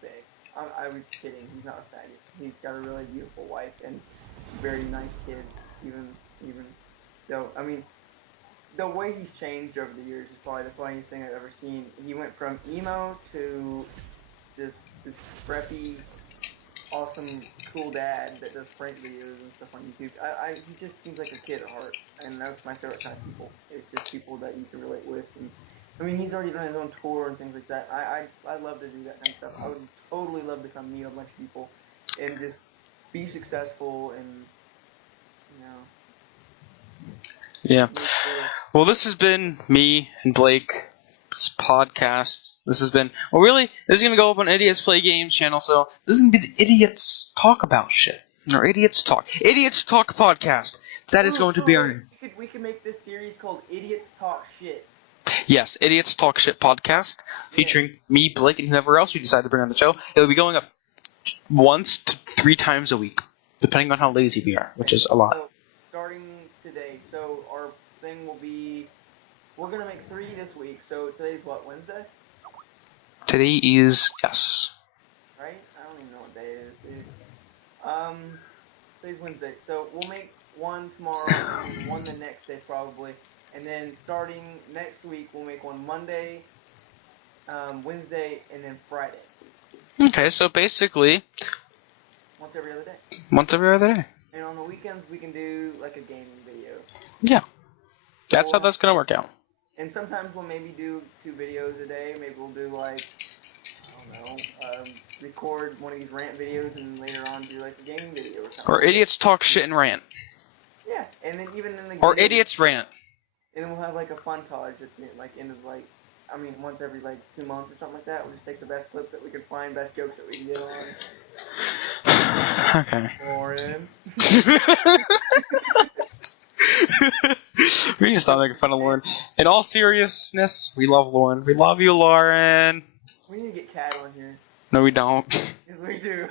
big. I was kidding. He's not a faggot. He's got a really beautiful wife and very nice kids. Even though, I mean, the way he's changed over the years is probably the funniest thing I've ever seen. He went from emo to just this preppy, awesome, cool dad that does prank videos and stuff on YouTube. He just seems like a kid at heart, and that's my favorite kind of people. It's just people that you can relate with. And I mean, he's already done his own tour and things like that. I love to do that kind of stuff. I would totally love to come meet a bunch of people and just be successful and, Yeah. Well, this has been me and Blake's podcast. This has been, this is going to go up on Idiots Play Games channel, so this is going to be the Idiots Talk About Shit. Or Idiots Talk Podcast. That is going to be our... We could make this series called Idiots Talk Shit. Yes, Idiots Talk Shit Podcast, featuring me, Blake, and whoever else you decide to bring on the show. It will be going up once to 3 times a week, depending on how lazy we are, which is a lot. So, starting today, so our thing will be, we're going to make 3 this week, so today's what, Wednesday? Today is, yes. Right? I don't even know what day it is, dude. Today's Wednesday, so we'll make 1 tomorrow, and 1 the next day probably, and then starting next week, we'll make 1 Monday, Wednesday, and then Friday. Okay, so basically... Once every other day. Once every other day. And on the weekends, we can do, like, a gaming video. Yeah. That's how that's going to work out. And sometimes we'll maybe do 2 videos a day. Maybe we'll do, like, I don't know, record one of these rant videos and later on do, like, a gaming video or something. Or Idiots Talk Shit and Rant. Yeah, and then even in the Or Idiots Rant. And then we'll have, like, a fun college at the end of, like, once every, 2 months or something like that. We'll just take the best clips that we can find, best jokes that we can get on. Okay. Lauren. We need to stop making fun of Lauren. In all seriousness, we love Lauren. We love you, Lauren. We need to get Cat on here. No, we don't. Yes, we do.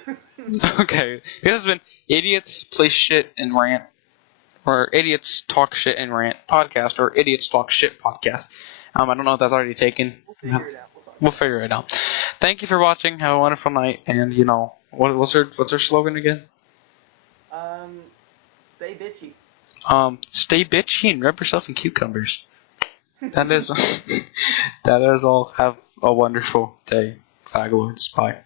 Okay. This has been Idiots Play Shit and Rant. Or Idiots Talk Shit and Rant podcast. Or Idiots Talk Shit podcast. I don't know if that's already taken. We'll figure it out. We'll figure it out. Thank you for watching. Have a wonderful night. And, what's our slogan again? Stay bitchy. Stay bitchy and rub yourself in cucumbers. That is all. Have a wonderful day, Faglords. Bye.